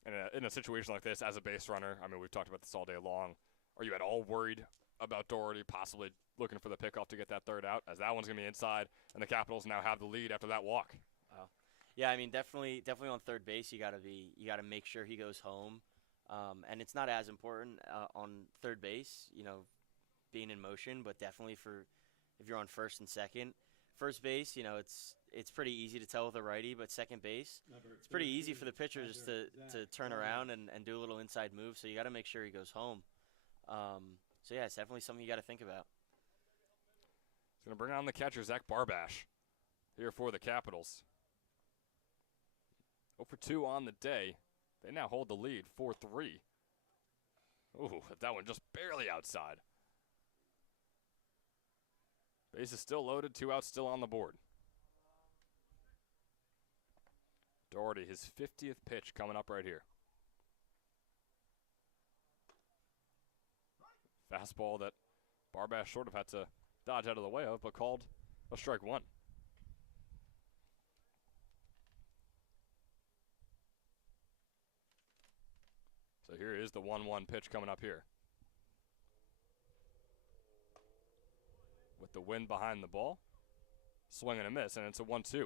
And in a situation like this, as a base runner, I mean, we've talked about this all day long, are you at all worried about Doherty possibly looking for the pickoff to get that third out, as that one's going to be inside, and the Capitals now have the lead after that walk? Wow. Yeah, I mean, definitely on third base, you got to make sure he goes home, and it's not as important on third base, being in motion, but definitely if you're on first and second. First base, it's pretty easy to tell with a righty, but second base, it's pretty easy for the pitcher just to turn around and do a little inside move. So you got to make sure he goes home. So yeah, it's definitely something you got to think about. He's going to bring on the catcher, Zach Barbash, here for the Capitals. 0 for 2 on the day. They now hold the lead 4-3. Ooh, that one just barely outside. Base is still loaded, 2 outs still on the board. Doherty, his 50th pitch coming up right here. Fastball that Barbash sort of had to dodge out of the way of, but called a strike 1. So here is the 1-1 pitch coming up here. With the wind behind the ball, Swing and a miss, and it's a 1-2.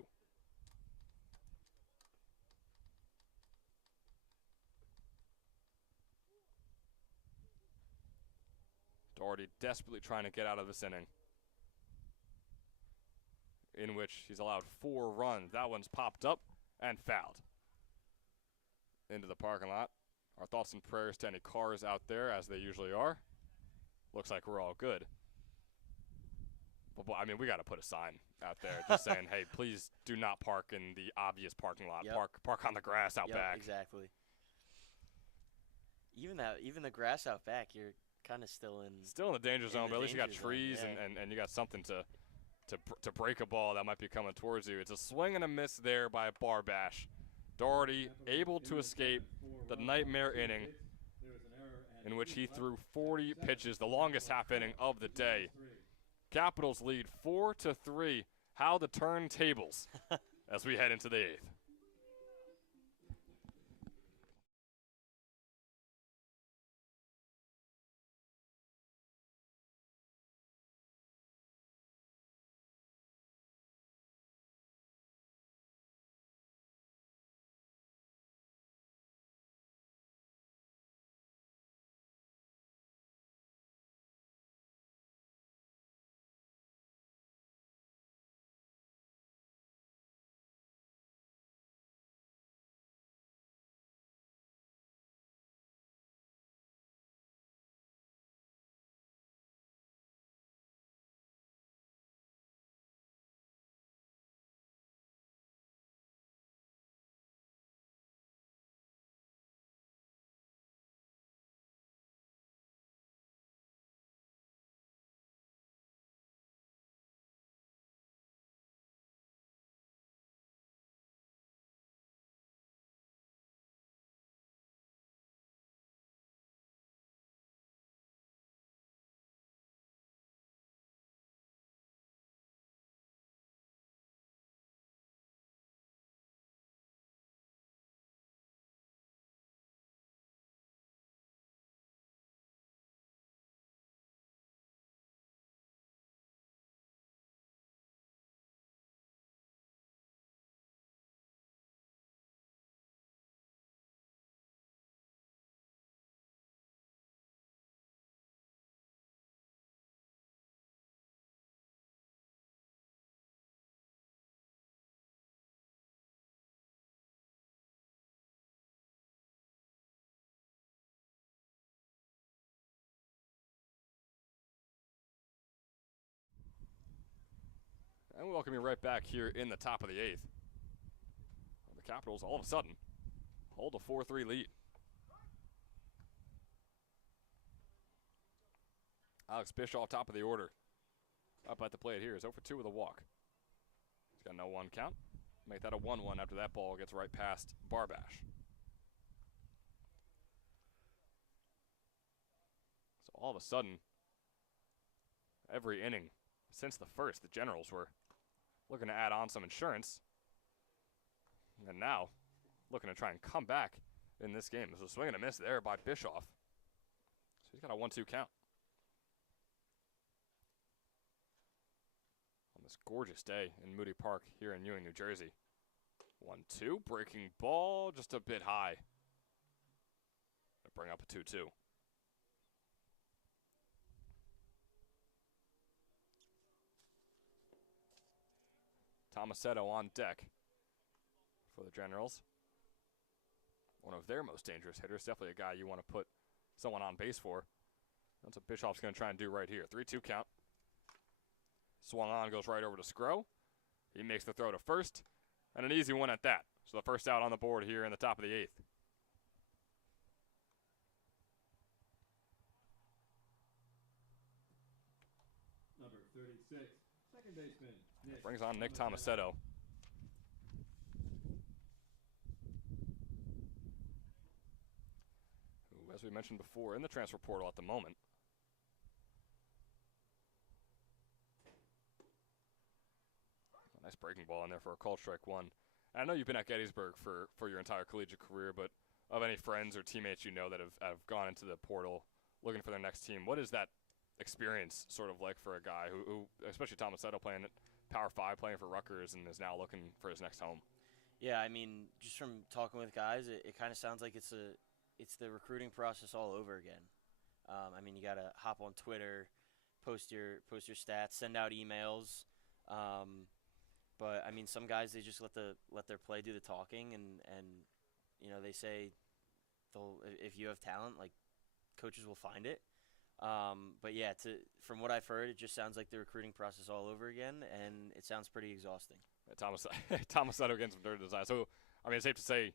Doherty desperately trying to get out of this inning, in which he's allowed 4 runs. That one's popped up and fouled into the parking lot. Our thoughts and prayers to any cars out there, as they usually are. Looks like we're all good. But, I mean, we got to put a sign out there just saying, hey, please do not park in the obvious parking lot. Yep. Park on the grass out back. Exactly. Even the grass out back, you're kind of still in the danger zone, but at least you got danger zone, trees yeah. and you got something to break a ball that might be coming towards you. It's a swing and a miss there by Barbash. Doherty able to escape the nightmare inning in which he threw 40 pitches, the longest half inning of the day. Capitals lead 4-3. How the turntables as we head into the 8th. And we welcome you right back here in the top of the 8th. The Capitals, all of a sudden, hold a 4-3 lead. Alex Bischoff, top of the order. Up at the plate here is 0 for 2 with a walk. He's got no 1 count. Make that a 1-1 after that ball gets right past Barbash. So all of a sudden, every inning since the first, the Generals were looking to add on some insurance. And now, looking to try and come back in this game. There's a swing and a miss there by Bischoff. So he's got a 1-2 count. On this gorgeous day in Moody Park here in Ewing, New Jersey. 1-2, breaking ball just a bit high. Bring up a 2-2. Tomasetto on deck for the Generals. One of their most dangerous hitters. Definitely a guy you want to put someone on base for. That's what Bischoff's going to try and do right here. 3-2 count. Swung on, goes right over to Scro. He makes the throw to first, and an easy one at that. So the first out on the board here in the top of the 8th. Number 36, second baseman, Nick. Brings on Nick Tomasetto. Who, as we mentioned before, in the transfer portal at the moment. A nice breaking ball in there for a called strike 1. And I know you've been at Gettysburg for your entire collegiate career, but of any friends or teammates you know that have gone into the portal looking for their next team, what is that experience sort of like for a guy who especially Tomasetto, Power 5 playing for Rutgers and is now looking for his next home. Yeah, I mean, just from talking with guys, it kind of sounds like it's the recruiting process all over again. I mean, you got to hop on Twitter, post your stats, send out emails. But I mean, some guys, they just let their play do the talking, and you know, they say if you have talent, like, coaches will find it. But yeah, from what I've heard, it just sounds like the recruiting process all over again, and it sounds pretty exhausting. Thomas Sato getting some dirty design. So I mean, it's safe to say,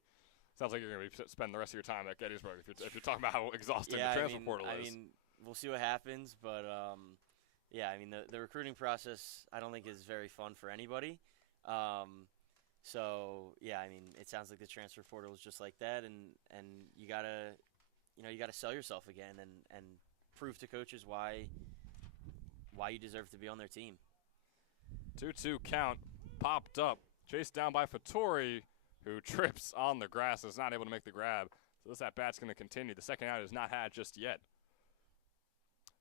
sounds like you're going to be spending the rest of your time at Gettysburg if you're talking about how exhausting the transfer portal is. I mean, we'll see what happens, but yeah, I mean, the recruiting process I don't think is very fun for anybody. So yeah, I mean, it sounds like the transfer portal is just like that, and you gotta sell yourself again and prove to coaches why you deserve to be on their team. 2-2 count popped up, chased down by Fattori, who trips on the grass, is not able to make the grab. So this at-bat's going to continue. The second out is not had just yet.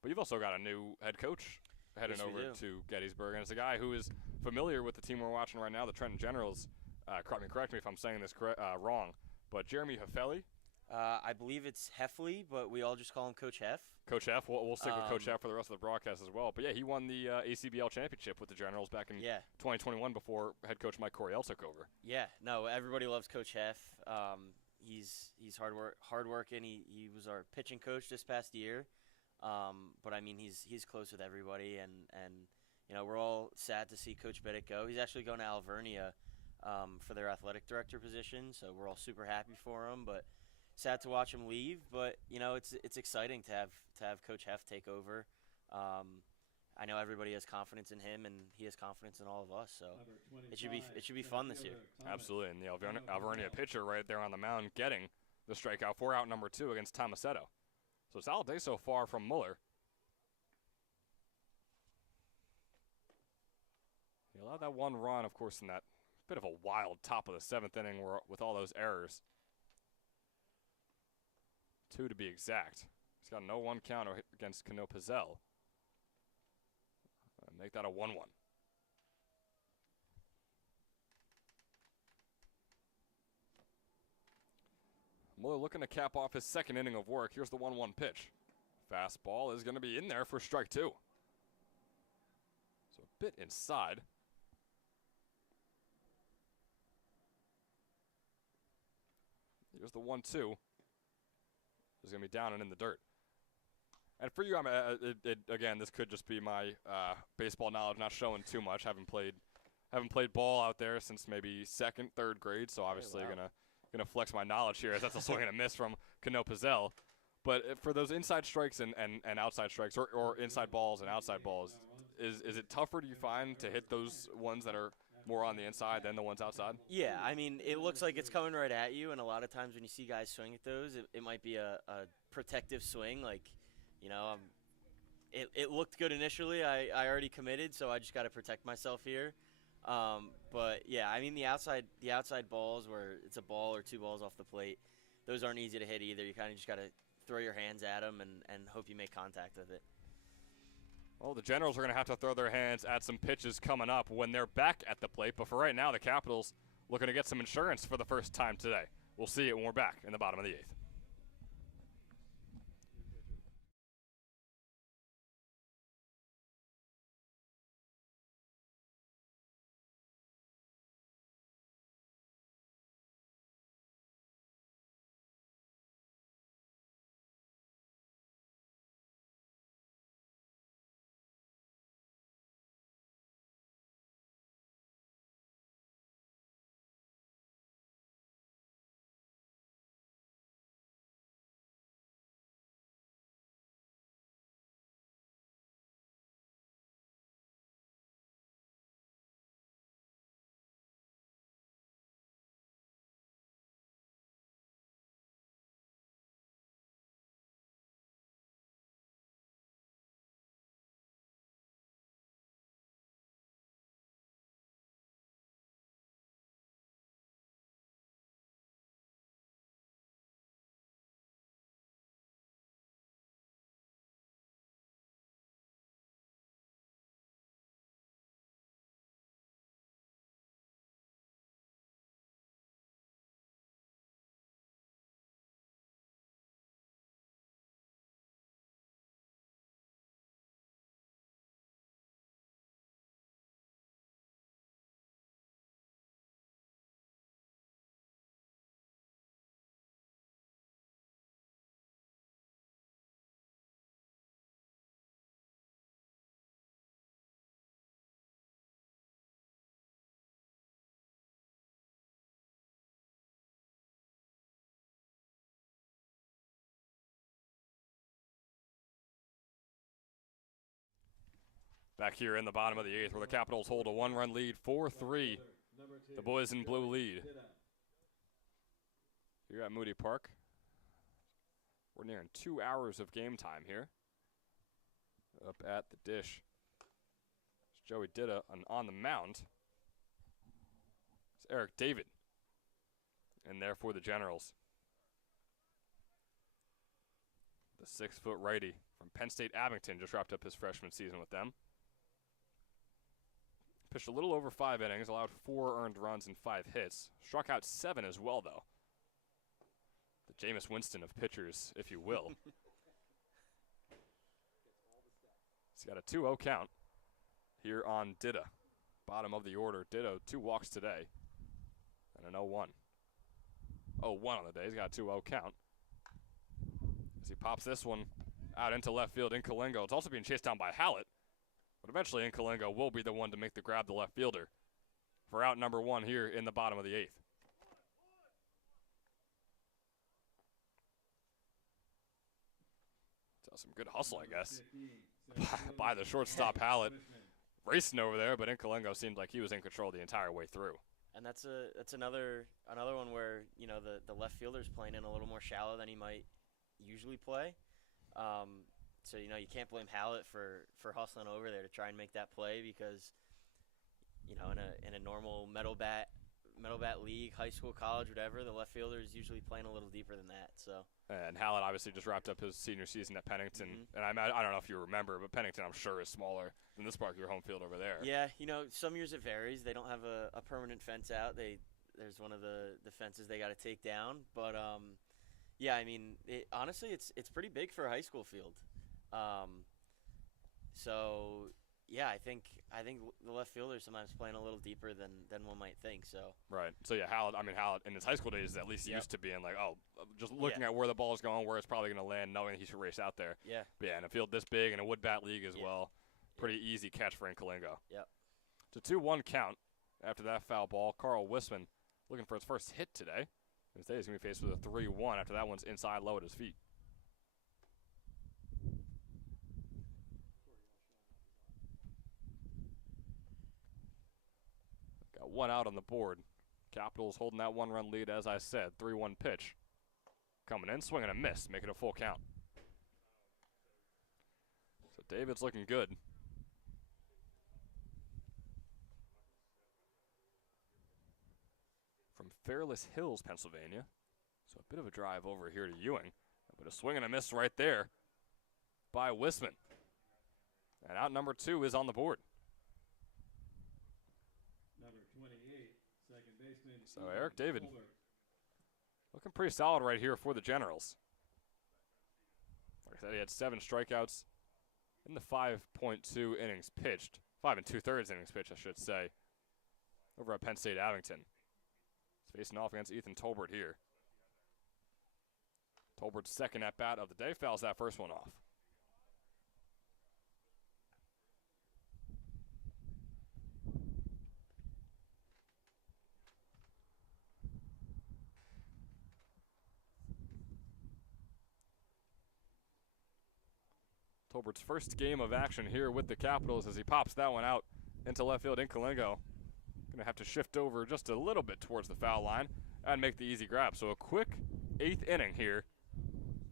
But you've also got a new head coach heading over to Gettysburg, and it's a guy who is familiar with the team we're watching right now, the Trenton Generals. Correct me if I'm saying this wrong, but Jeremy Heffeli. I believe it's Heffley, but we all just call him Coach Heff. Coach Heff. We'll stick with Coach Heff for the rest of the broadcast as well. But yeah, he won the ACBL championship with the Generals back in 2021 before head coach Mike Coryell took over. Yeah, no, everybody loves Coach Heff. He's hardworking. He was our pitching coach this past year. But I mean, he's close with everybody, and you know, we're all sad to see Coach Biddick go. He's actually going to Alvernia for their athletic director position, so we're all super happy for him. But sad to watch him leave, but you know, it's exciting to have Coach Heff take over. I know everybody has confidence in him, and he has confidence in all of us. So it should be fun this year. Absolutely, and the Alvernia pitcher right there on the mound getting the strikeout for out number 2 against Tomasetto. So solid day so far from Muller. He allowed that one run, of course, in that bit of a wild top of the 7th inning with all those errors. 2 to be exact. He's got no 1 count against Cano Pizzell. Make that a 1-1. Muller looking to cap off his 2nd inning of work. Here's the 1-1 pitch. Fastball is going to be in there for strike 2. So a bit inside. Here's the 1-2. Is going to be down and in the dirt. And for you, again, this could just be my baseball knowledge not showing too much. Haven't played ball out there since maybe 2nd, 3rd grade, so obviously gonna flex my knowledge here as that's a swing and a miss from Cano Pizzell. But for those inside strikes and outside strikes, or inside balls and outside balls, is it tougher, do you find, to hit those ones that are more on the inside than the ones outside? Yeah, I mean, it looks like it's coming right at you, and a lot of times when you see guys swing at those, it might be a protective swing, like, you know, it looked good initially. I already committed, so I just got to protect myself here. But yeah, I mean, the outside balls where it's a ball or 2 balls off the plate, those aren't easy to hit either. You kind of just got to throw your hands at them and hope you make contact with it. Well, the Generals are going to have to throw their hands at some pitches coming up when they're back at the plate. But for right now, the Capitals looking to get some insurance for the first time today. We'll see it when we're back in the bottom of the 8th. Back here in the bottom of the 8th, where the Capitals hold a 1-run lead, 4-3. The boys in blue lead. Here at Moody Park. We're nearing 2 hours of game time here. Up at the dish. It's Joey Ditta on the mound. It's Eric David. And there for the Generals. The 6-foot righty from Penn State Abington just wrapped up his freshman season with them. Pitched a little over 5 innings, allowed 4 earned runs and 5 hits. Struck out 7 as well, though. The Jameis Winston of pitchers, if you will. He's got a 2-0 count here on Ditta. Bottom of the order. Ditto, 2 walks today. And an 0-1. 0-1 on the day. He's got a 2-0 count. As he pops this one out into left field in Kalingo. It's also being chased down by Hallett. But eventually Kalingo will be the one to make the grab, the left fielder, for out number 1 here in the bottom of the 8th. So some good hustle, I guess, by the shortstop Hallett. Racing over there, but Kalingo seemed like he was in control the entire way through. And that's another one where, you know, the left fielder's playing in a little more shallow than he might usually play. So, you know, you can't blame Hallett for hustling over there to try and make that play because, you know, in a normal metal bat league, high school, college, whatever, the left fielder is usually playing a little deeper than that. So. And Hallett obviously just wrapped up his senior season at Pennington. And I don't know if you remember, but Pennington I'm sure is smaller than this part of your home field over there. Yeah, you know, some years it varies. They don't have a permanent fence out. There's one of the fences they got to take down. But, yeah, I mean, honestly, it's pretty big for a high school field. So yeah, I think the left fielder sometimes playing a little deeper than one might think. So right. So yeah, Hallett in his high school days at least used to being like, oh, just looking at where the ball is going, where it's probably going to land, knowing he should race out there. Yeah. But yeah, in a field this big in a wood bat league as well, pretty easy catch for Kalingo. Yep. It's a 2-1 count after that foul ball. Carl Wisman looking for his first hit today. Instead, he's going to be faced with a 3-1 after that one's inside low at his feet. Got 1 out on the board. Capitals holding that 1-run lead, as I said. 3-1 pitch. Coming in, swinging a miss, making a full count. So David's looking good. From Fairless Hills, Pennsylvania. So a bit of a drive over here to Ewing. But a swing and a miss right there by Wisman. And out number 2 is on the board. Number 28, second baseman. So Eric David looking pretty solid right here for the Generals. Like I said, he had 7 strikeouts in the 5.2 innings pitched. 5 2/3 innings pitched, I should say, over at Penn State Abington. He's facing off against Ethan Tolbert here. Tolbert's second at-bat of the day, fouls that first one off. Tolbert's first game of action here with the Capitals as he pops that one out into left field in Kalingo. Going to have to shift over just a little bit towards the foul line and make the easy grab. So a quick 8th inning here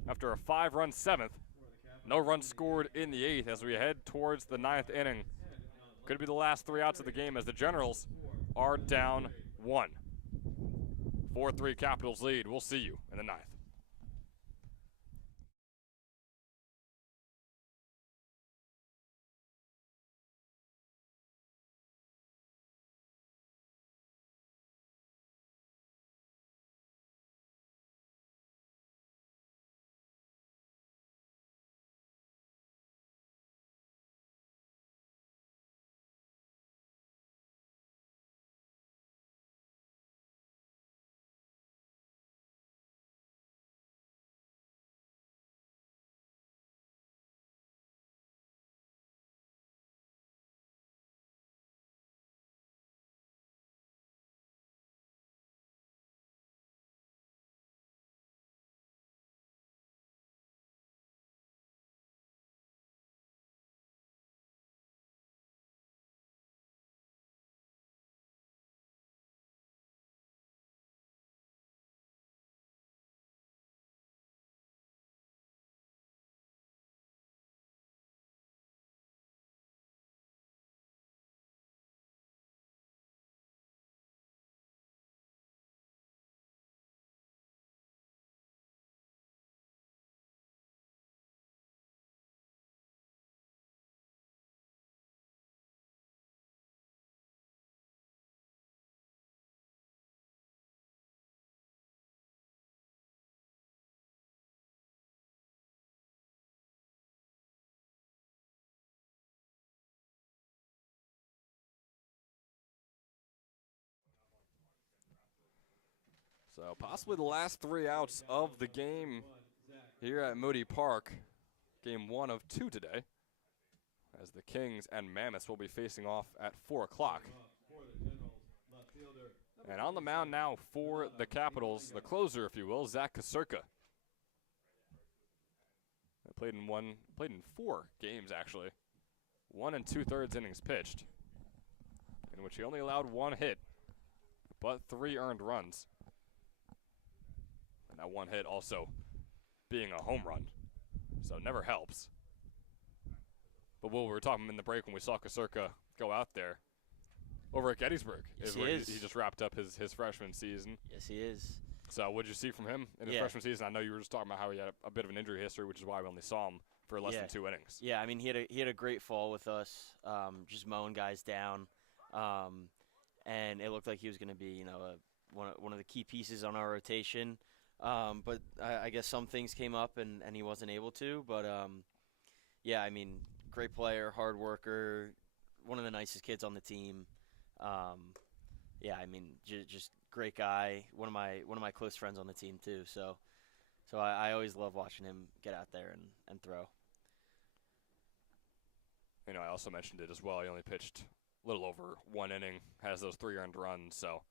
after a 5-run 7th. No runs scored in the 8th as we head towards the 9th inning. Could be the last 3 outs of the game as the Generals are down 1. 4-3 Capitals lead. We'll see you in the 9th. So possibly the last 3 outs of the game here at Moody Park. Game 1 of 2 today, as the Kings and Mammoths will be facing off at 4 o'clock. And on the mound now for the Capitals, the closer, if you will, Zach Kasurka. Played in 4 games actually. 1 2/3 innings pitched, in which he only allowed 1 hit, but 3 earned runs. And that 1 hit also being a home run, so it never helps. But what we were talking in the break when we saw Kasurka go out there over at Gettysburg, Yes, where he is. he just wrapped up his freshman season. Yes, he is. So what did you see from him in his freshman season? I know you were just talking about how he had a bit of an injury history, which is why we only saw him for less than 2 innings. Yeah, I mean, he had a great fall with us, just mowing guys down, and it looked like he was going to be, you know, one of the key pieces on our rotation. But I guess some things came up, and he wasn't able to. But yeah, I mean, great player, hard worker, one of the nicest kids on the team. Yeah, I mean, just great guy. One of my close friends on the team too. So I always love watching him get out there and throw. You know, I also mentioned it as well. He only pitched a little over 1 inning, has those 3 earned runs. So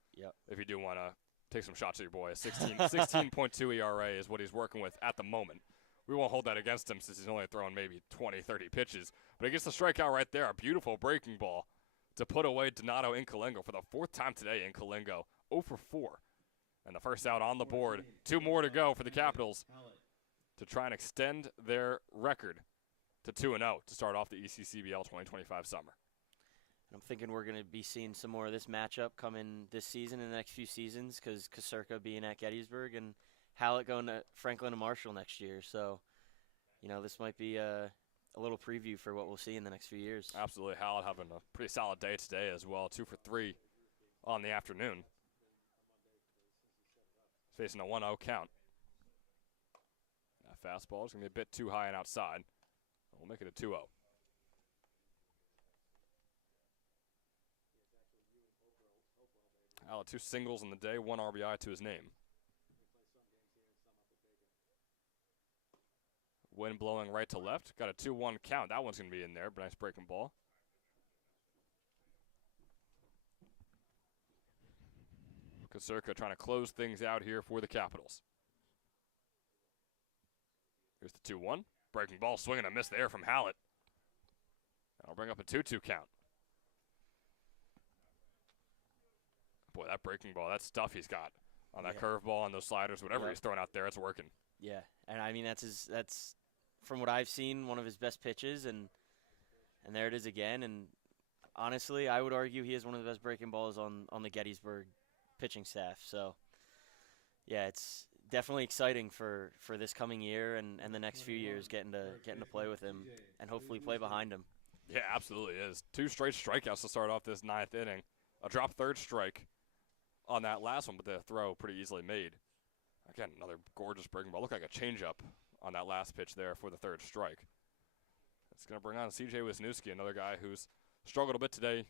if you do want to take some shots at your boy, 16.2 ERA is what he's working with at the moment. We won't hold that against him since he's only thrown maybe 20, 30 pitches. But he gets the strikeout right there, a beautiful breaking ball to put away Donato Incalingo for the 4th time today. Incalingo 0 for 4. And the first out on the board. 2 more to go for the Capitals to try and extend their record to 2-0 to start off the ECCBL 2025 summer. I'm thinking we're going to be seeing some more of this matchup coming this season and the next few seasons, because Kasurka being at Gettysburg and Hallett going to Franklin and Marshall next year. So, you know, this might be a little preview for what we'll see in the next few years. Absolutely. Hallett having a pretty solid day today as well. 2 for 3 on the afternoon. Facing a 1-0 count. That fastball is going to be a bit too high and outside. We'll make it a 2-0. Hallett 2 singles in the day, 1 RBI to his name. Wind blowing right to left. Got a 2-1 count. That one's going to be in there, but nice breaking ball. Kasurka trying to close things out here for the Capitals. Here's the 2-1. Breaking ball, swing and a miss there from Hallett. That'll bring up a 2-2 count. Boy, that breaking ball, that stuff he's got on that curveball and those sliders, whatever he's throwing out there, it's working. Yeah, and I mean that's from what I've seen, one of his best pitches, and there it is again. And honestly, I would argue he has one of the best breaking balls on the Gettysburg pitching staff. So yeah, it's definitely exciting for this coming year and the next few years getting to play with him and hopefully play behind him. Yeah, absolutely is. 2 straight strikeouts to start off this 9th inning. A drop third strike on that last one, but the throw pretty easily made. Again, another gorgeous breaking ball. Looked like a changeup on that last pitch there for the 3rd strike. It's going to bring on C.J. Wisniewski, another guy who's struggled a bit today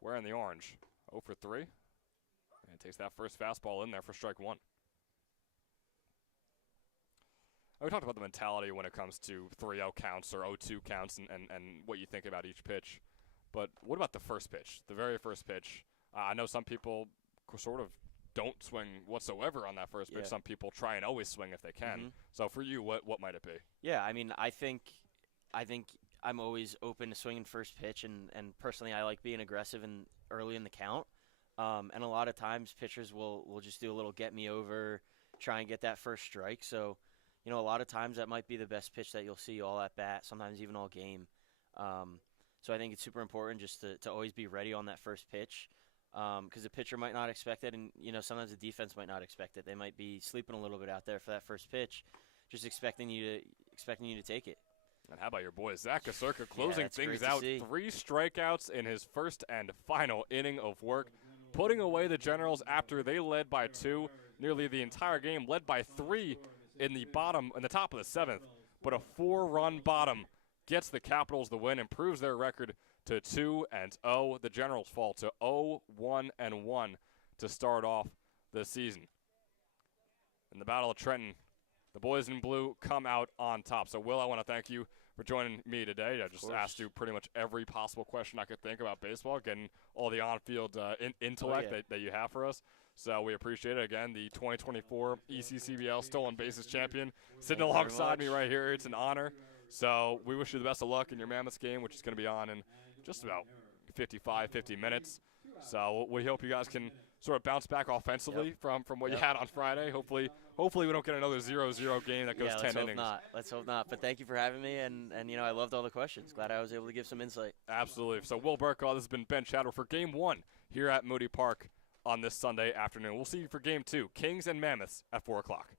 wearing the orange. 0 for 3. And takes that first fastball in there for strike 1. We talked about the mentality when it comes to 3-0 counts or 0-2 counts and what you think about each pitch. But what about the first pitch, the very first pitch? I know some people sort of don't swing whatsoever on that first pitch. Some people try and always swing if they can. So for you, what might it be? Yeah, I mean, I think I'm always open to swinging first pitch, and personally I like being aggressive and early in the count. And a lot of times pitchers will just do a little get me over, try and get that first strike. So, you know, a lot of times that might be the best pitch that you'll see all at bat, sometimes even all game. So I think it's super important just to always be ready on that first pitch, because the pitcher might not expect it, and you know sometimes the defense might not expect it. They might be sleeping a little bit out there for that first pitch, just expecting you to take it. And how about your boy Zach Kasurka closing things out? See. 3 strikeouts in his first and final inning of work, putting away the Generals after they led by 2 nearly the entire game, led by 3 in the top of the 7th, but a 4-run bottom gets the Capitals the win, improves their record to 2-0. The Generals fall to 0-1-1 to start off the season. in the Battle of Trenton, the boys in blue come out on top. So, Will, I want to thank you for joining me today. I just asked you pretty much every possible question I could think about baseball, getting all the on-field intellect that you have for us. So we appreciate it. Again, the 2024 ECCBL Stolen Bases champion sitting alongside me right here. It's an honor. So we wish you the best of luck in your Mammoth game, which is going to be on in just about 50 minutes. So we hope you guys can sort of bounce back offensively from what you had on Friday. Hopefully we don't get another 0-0 game that goes 10 innings. Let's hope not. But thank you for having me, and I loved all the questions. Glad I was able to give some insight. Absolutely. So Will Burkall, this has been Ben Chadwell for Game 1 here at Moody Park on this Sunday afternoon. We'll see you for Game 2, Kings and Mammoths at 4 o'clock.